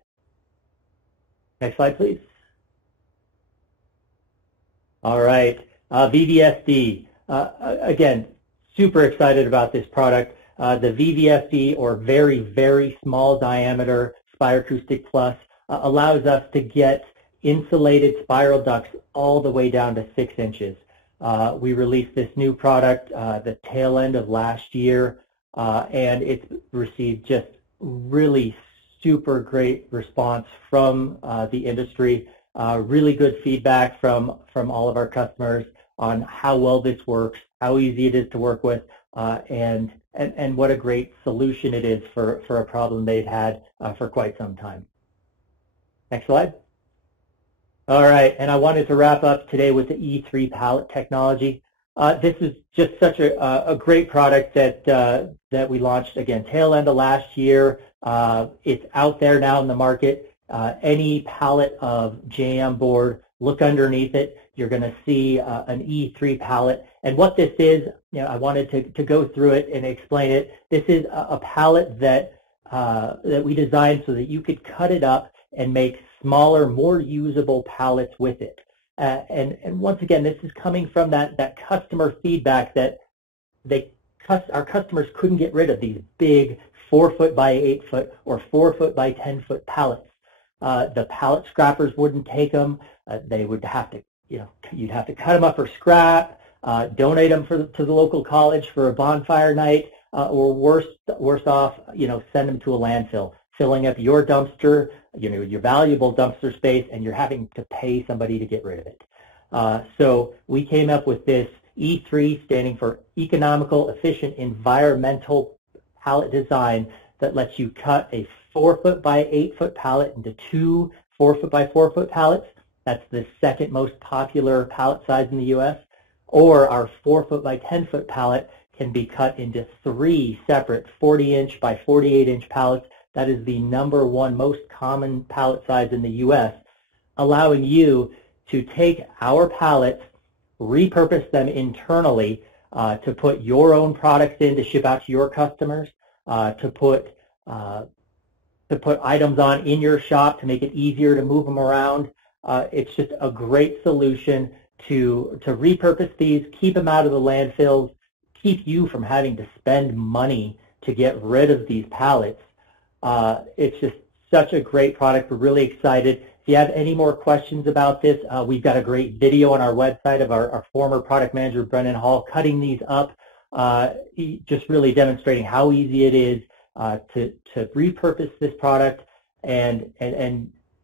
Next slide, please. All right, VDSD. Again, super excited about this product. The VDSD, or very, very small diameter Spire Acoustic Plus, allows us to get insulated spiral ducts all the way down to 6 inches. We released this new product the tail end of last year, and it's received just really super great response from the industry. Really good feedback from all of our customers on how well this works, how easy it is to work with, and what a great solution it is for a problem they've had for quite some time. Next slide. All right, and I wanted to wrap up today with the E3 pallet technology. This is just such a great product that we launched, again, tail end of last year. It's out there now in the market. Any pallet of JM board, look underneath it. You're going to see an E3 pallet. And what this is, I wanted to go through it and explain it. This is a pallet that we designed so that you could cut it up and make smaller, more usable pallets with it. And once again, this is coming from that customer feedback that our customers couldn't get rid of these big 4-foot by 8-foot or 4-foot by 10-foot pallets. The pallet scrappers wouldn't take them. They would have to, you'd have to cut them up for scrap, donate them to the local college for a bonfire night, or worse off, send them to a landfill, filling up your dumpster, your valuable dumpster space, and you're having to pay somebody to get rid of it. So we came up with this E3, standing for Economical, Efficient, Environmental Pallet Design, that lets you cut a 4-foot by 8-foot pallet into 2 4-foot by 4-foot pallets. That's the second most popular pallet size in the U.S. Or our 4-foot by 10-foot pallet can be cut into 3 separate 40-inch by 48-inch pallets. That is the #1 most common pallet size in the U.S., allowing you to take our pallets, repurpose them internally to put your own products in to ship out to your customers, to put items on in your shop to make it easier to move them around. It's just a great solution to repurpose these, keep them out of the landfills, keep you from having to spend money to get rid of these pallets. It's just such a great product. We're really excited. If you have any more questions about this, we've got a great video on our website of our former product manager, Brendan Hall, cutting these up, just really demonstrating how easy it is to repurpose this product and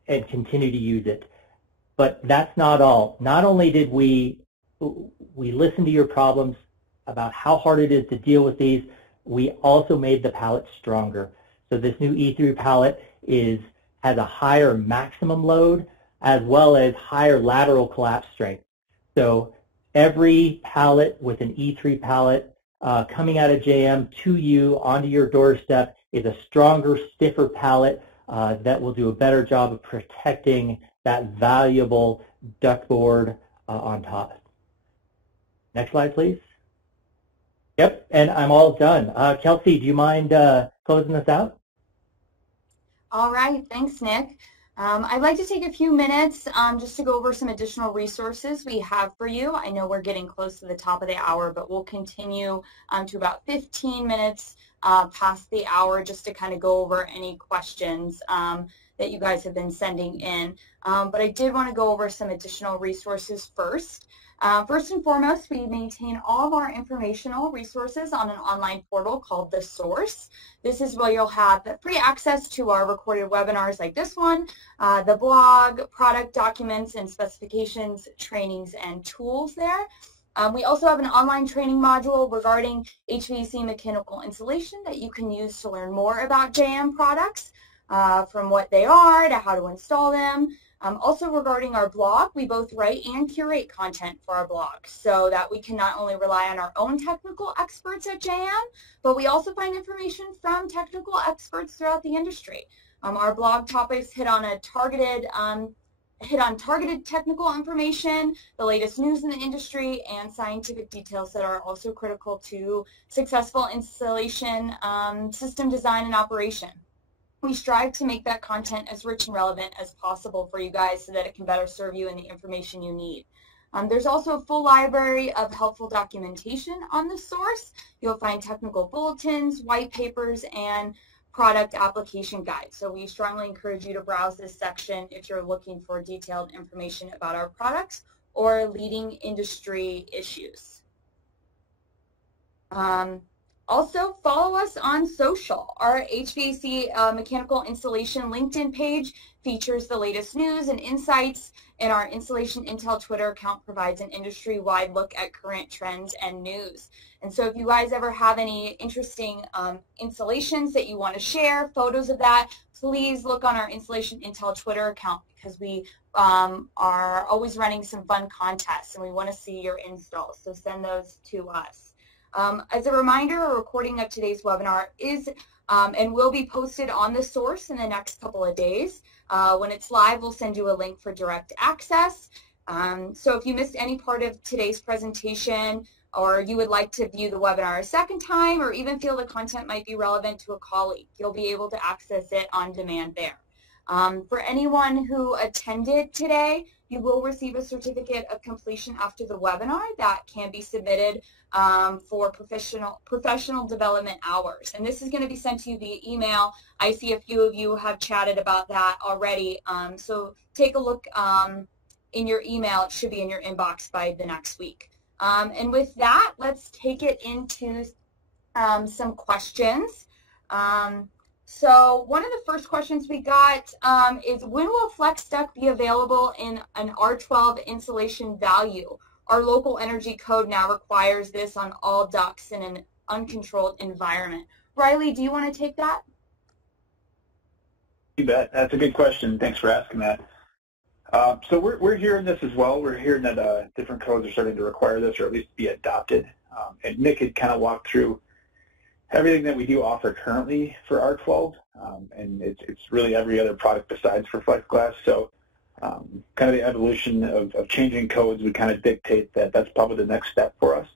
continue to use it. But that's not all. Not only did we listen to your problems about how hard it is to deal with these, we also made the pallet stronger. So this new E3 pallet has a higher maximum load as well as higher lateral collapse strength. So every pallet with an E3 pallet coming out of JM to you onto your doorstep is a stronger, stiffer pallet that will do a better job of protecting that valuable ductboard on top. Next slide, please. Yep, and I'm all done. Kelsey, do you mind closing this out? All right, thanks, Nick. I'd like to take a few minutes just to go over some additional resources we have for you. I know we're getting close to the top of the hour, but we'll continue to about 15 minutes past the hour just to kind of go over any questions that you guys have been sending in. But I did want to go over some additional resources first. First and foremost, we maintain all of our informational resources on an online portal called The Source. This is where you'll have free access to our recorded webinars like this one, the blog, product documents and specifications, trainings, and tools there. We also have an online training module regarding HVAC mechanical insulation that you can use to learn more about JM products, from what they are to how to install them. Also regarding our blog, we both write and curate content for our blog so that we can not only rely on our own technical experts at JM, but we also find information from technical experts throughout the industry. Our blog topics hit on targeted technical information, the latest news in the industry, and scientific details that are also critical to successful installation, system design, and operation. We strive to make that content as rich and relevant as possible for you guys so that it can better serve you and the information you need. There's also a full library of helpful documentation on The Source. You'll find technical bulletins, white papers, and product application guides. So we strongly encourage you to browse this section if you're looking for detailed information about our products or leading industry issues. Also, follow us on social. Our HVAC Mechanical Installation LinkedIn page features the latest news and insights, and our Installation Intel Twitter account provides an industry-wide look at current trends and news. And so if you guys ever have any interesting installations that you want to share, photos of that, please look on our Installation Intel Twitter account, because we are always running some fun contests and we want to see your installs. So send those to us. As a reminder, a recording of today's webinar is and will be posted on the source in the next couple of days. When it's live, we'll send you a link for direct access. So if you missed any part of today's presentation, or you would like to view the webinar a second time, or even feel the content might be relevant to a colleague, you'll be able to access it on demand there. For anyone who attended today, you will receive a certificate of completion after the webinar that can be submitted for professional development hours. And this is going to be sent to you via email. I see a few of you have chatted about that already. So take a look in your email. It should be in your inbox by the next week. And with that, let's take it into some questions. So one of the first questions we got is, when will Flex Duct be available in an R12 insulation value? Our local energy code now requires this on all ducts in an uncontrolled environment. Riley, do you want to take that? You bet. That's a good question. Thanks for asking that. So we're hearing this as well. We're hearing that different codes are starting to require this, or at least be adopted. And Nick had kind of walked through everything that we do offer currently for R12, and it's really every other product besides for FlexGlass. So kind of the evolution of changing codes would kind of dictate that that's probably the next step for us.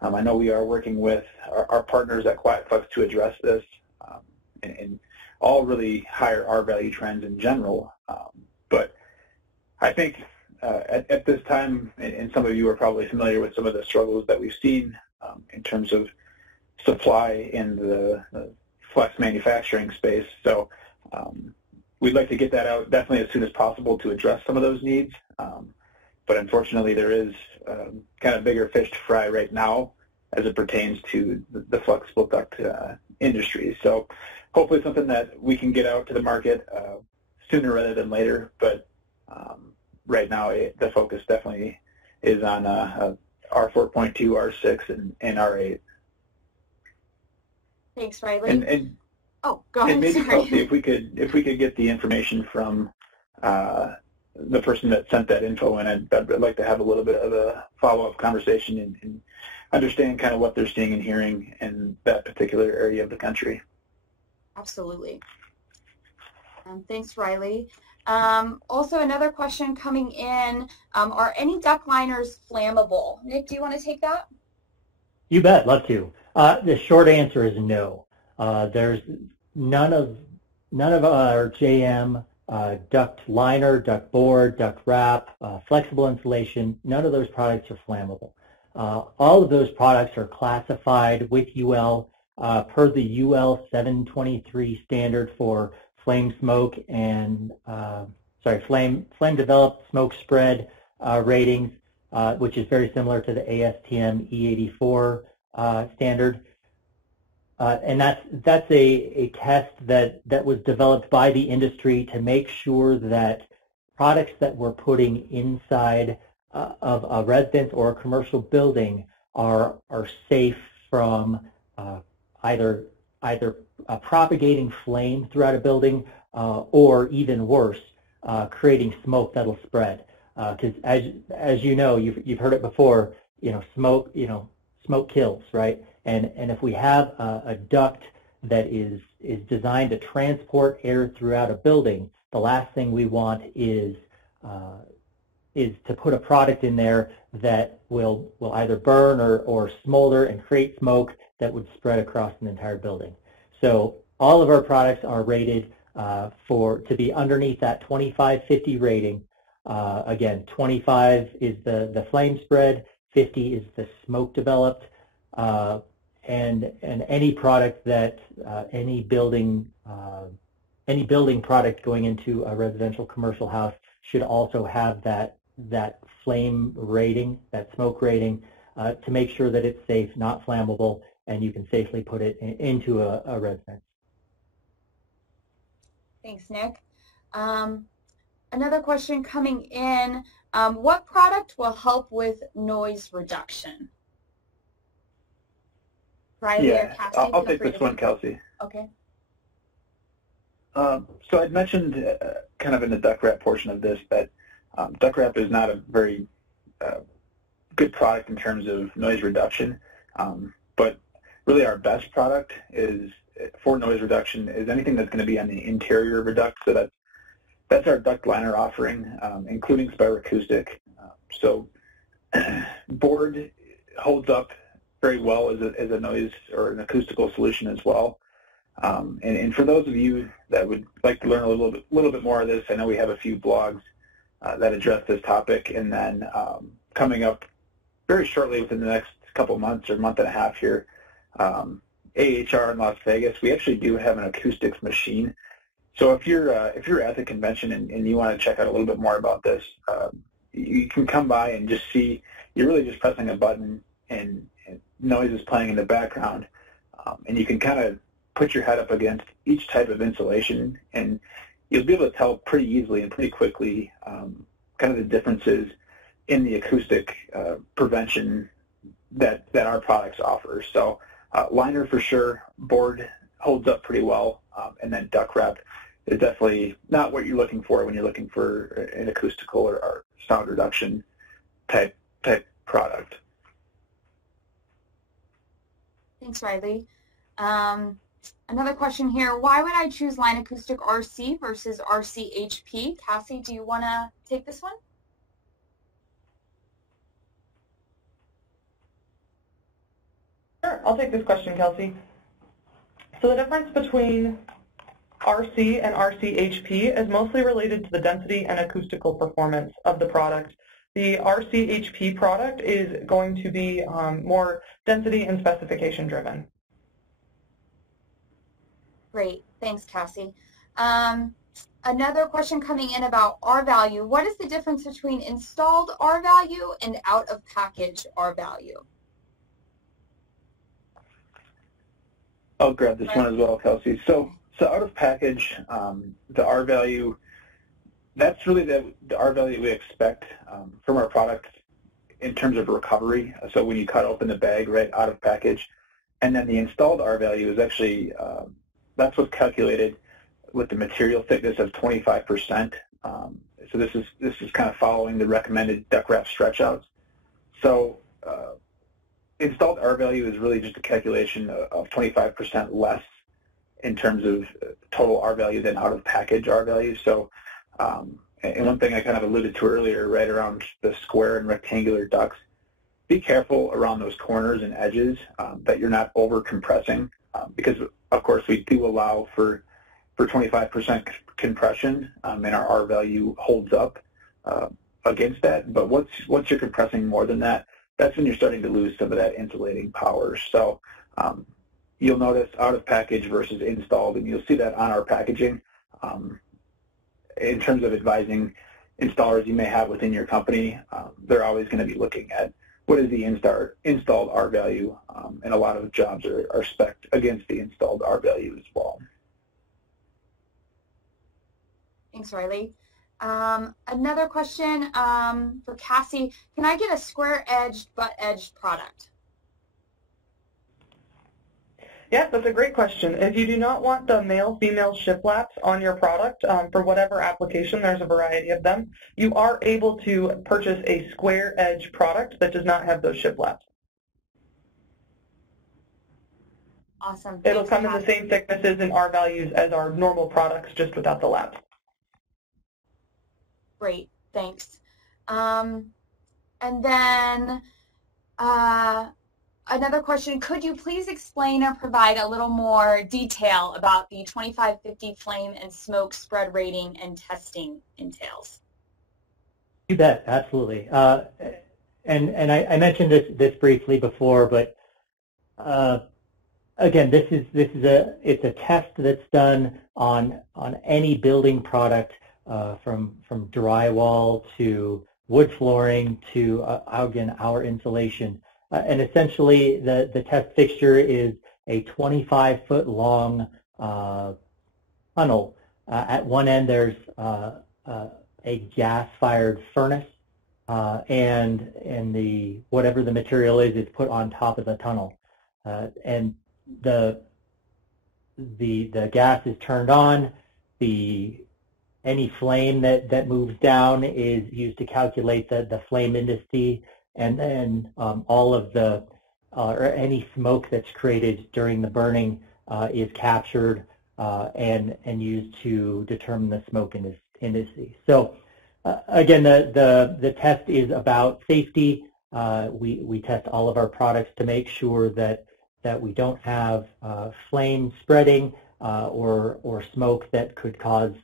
I know we are working with our partners at QuietFlex to address this, and all really higher R-value trends in general. But I think at this time, and some of you are probably familiar with some of the struggles that we've seen in terms of supply in the flex manufacturing space. So we'd like to get that out definitely as soon as possible to address some of those needs. But unfortunately, there is kind of bigger fish to fry right now as it pertains to the flexible duct industry. So hopefully something that we can get out to the market sooner rather than later. But right now, the focus definitely is on R4.2, R6, and R8. Thanks, Riley. And oh, go ahead. And maybe, sorry. Kelsey, if we could get the information from the person that sent that info in, I'd like to have a little bit of a follow-up conversation and understand kind of what they're seeing and hearing in that particular area of the country. Absolutely. Thanks, Riley. Also, another question coming in, are any Ductliners flammable? Nick, do you want to take that? You bet, love to. The short answer is no. There's none of our JM Ductliner, Ductboard, Duct Wrap, flexible insulation. None of those products are flammable. All of those products are classified with UL per the UL 723 standard for flame smoke and flame developed smoke spread ratings, which is very similar to the ASTM E84 standard. And that's a test that was developed by the industry to make sure that products that we're putting inside of a residence or a commercial building are safe from either propagating flame throughout a building or even worse, creating smoke that'll spread. Because as you know, you've heard it before, smoke kills, right? And if we have a duct that is designed to transport air throughout a building, the last thing we want is to put a product in there that will either burn or smolder and create smoke that would spread across an entire building. So all of our products are rated to be underneath that 2550 rating. Again, 25 is the flame spread, 50 is the smoke developed. And any product that any building product going into a residential commercial house should also have that flame rating, that smoke rating, to make sure that it's safe, not flammable, and you can safely put it into a residence. Thanks, Nick. Another question coming in, what product will help with noise reduction? Riley or Cassie? I'll take this one, Kelsey. Okay. So I'd mentioned kind of in the duct wrap portion of this that duct wrap is not a very good product in terms of noise reduction, but really our best product is for noise reduction is anything that's going to be on the interior of a duct. So that's our Ductliner offering, including Spire Acoustic. So board holds up very well as a noise or an acoustical solution as well. And for those of you that would like to learn a little bit more of this, I know we have a few blogs that address this topic, and then coming up very shortly within the next couple months or month and a half here, AHR in Las Vegas, we actually do have an acoustics machine. So if you're at the convention and you want to check out a little bit more about this, you can come by and just see. You're really just pressing a button and noise is playing in the background, and you can kind of put your head up against each type of insulation, and you'll be able to tell pretty easily and pretty quickly kind of the differences in the acoustic prevention that our products offer. So liner for sure, board holds up pretty well, and then duct wrap is definitely not what you're looking for when you're looking for an acoustical or sound reduction type product. Thanks, Riley. Another question here, why would I choose Line Acoustic RC versus RC HP? Cassie, do you want to take this one? Sure, I'll take this question, Kelsey. So the difference between RC and RC HP is mostly related to the density and acoustical performance of the product. The RC HP product is going to be more density and specification driven. Great, thanks, Cassie. Another question coming in about R value. What is the difference between installed R value and out of package R value? I'll grab this one as well, Kelsey. So out of package, the R value, that's really the R value we expect from our product in terms of recovery. So when you cut open the bag right out of package, and then the installed R value is actually that's what's calculated with the material thickness of 25%. So this is kind of following the recommended duct wrap stretch outs. So installed R value is really just a calculation of 25% less in terms of total R value than out of package R value. So and one thing I kind of alluded to earlier, right around the square and rectangular ducts, be careful around those corners and edges that you're not over compressing because of course we do allow for 25% compression and our R value holds up against that. But once you're compressing more than that, that's when you're starting to lose some of that insulating power. So you'll notice out of package versus installed, and you'll see that on our packaging. In terms of advising installers you may have within your company, they're always going to be looking at what is the installed R value, and a lot of jobs are spec'd against the installed R value as well. Thanks, Riley. Another question for Cassie. Can I get a square-edged, butt-edged product? Yes, that's a great question. If you do not want the male-female shiplaps on your product, for whatever application, there's a variety of them, you are able to purchase a square edge product that does not have those shiplaps. Awesome. It'll come in the same thicknesses and R values as our normal products, just without the laps. Great, thanks. And then another question, could you please explain or provide a little more detail about the 2550 flame and smoke spread rating and testing entails? You bet, absolutely. And I mentioned this briefly before, but again, it's a test that's done on any building product, from drywall to wood flooring to again our insulation. And essentially, the test fixture is a 25-foot long tunnel. At one end, there's a gas-fired furnace, and whatever the material is put on top of the tunnel, and the gas is turned on. Any flame that moves down is used to calculate the flame indice, and then all of or any smoke that's created during the burning is captured and used to determine the smoke indices. So again, the test is about safety. We test all of our products to make sure that we don't have flame spreading or smoke that could cause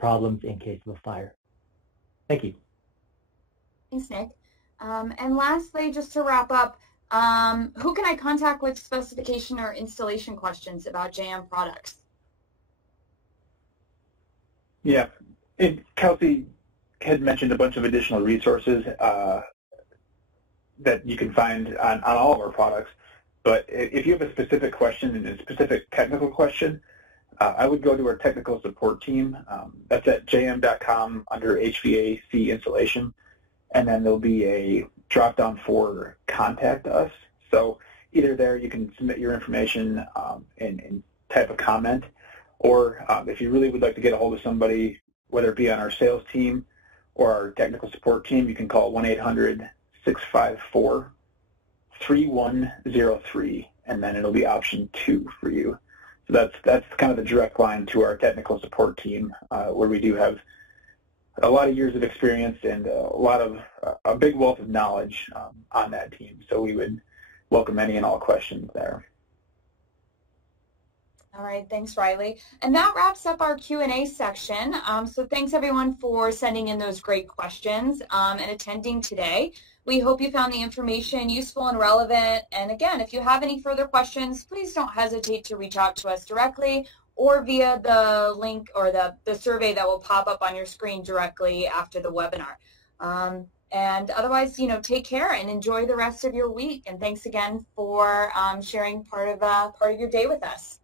problems in case of a fire. Thank you. Thanks, Nick. And lastly, just to wrap up, who can I contact with specification or installation questions about JM products? Yeah, Kelsey had mentioned a bunch of additional resources that you can find on all of our products. But if you have a specific question and a specific technical question, I would go to our technical support team. That's at jm.com under HVAC Installation. And then there'll be a drop-down for Contact Us. So either there you can submit your information and type a comment, or if you really would like to get a hold of somebody, whether it be on our sales team or our technical support team, you can call 1-800-654-3103, and then it'll be option 2 for you. So that's kind of the direct line to our technical support team, where we do have a lot of years of experience and a big wealth of knowledge on that team. So we would welcome any and all questions there. All right, thanks, Riley. And that wraps up our Q&A section. So thanks, everyone, for sending in those great questions and attending today. We hope you found the information useful and relevant. And again, if you have any further questions, please don't hesitate to reach out to us directly or via the link or the survey that will pop up on your screen directly after the webinar. And otherwise, take care and enjoy the rest of your week. And thanks again for sharing part of your day with us.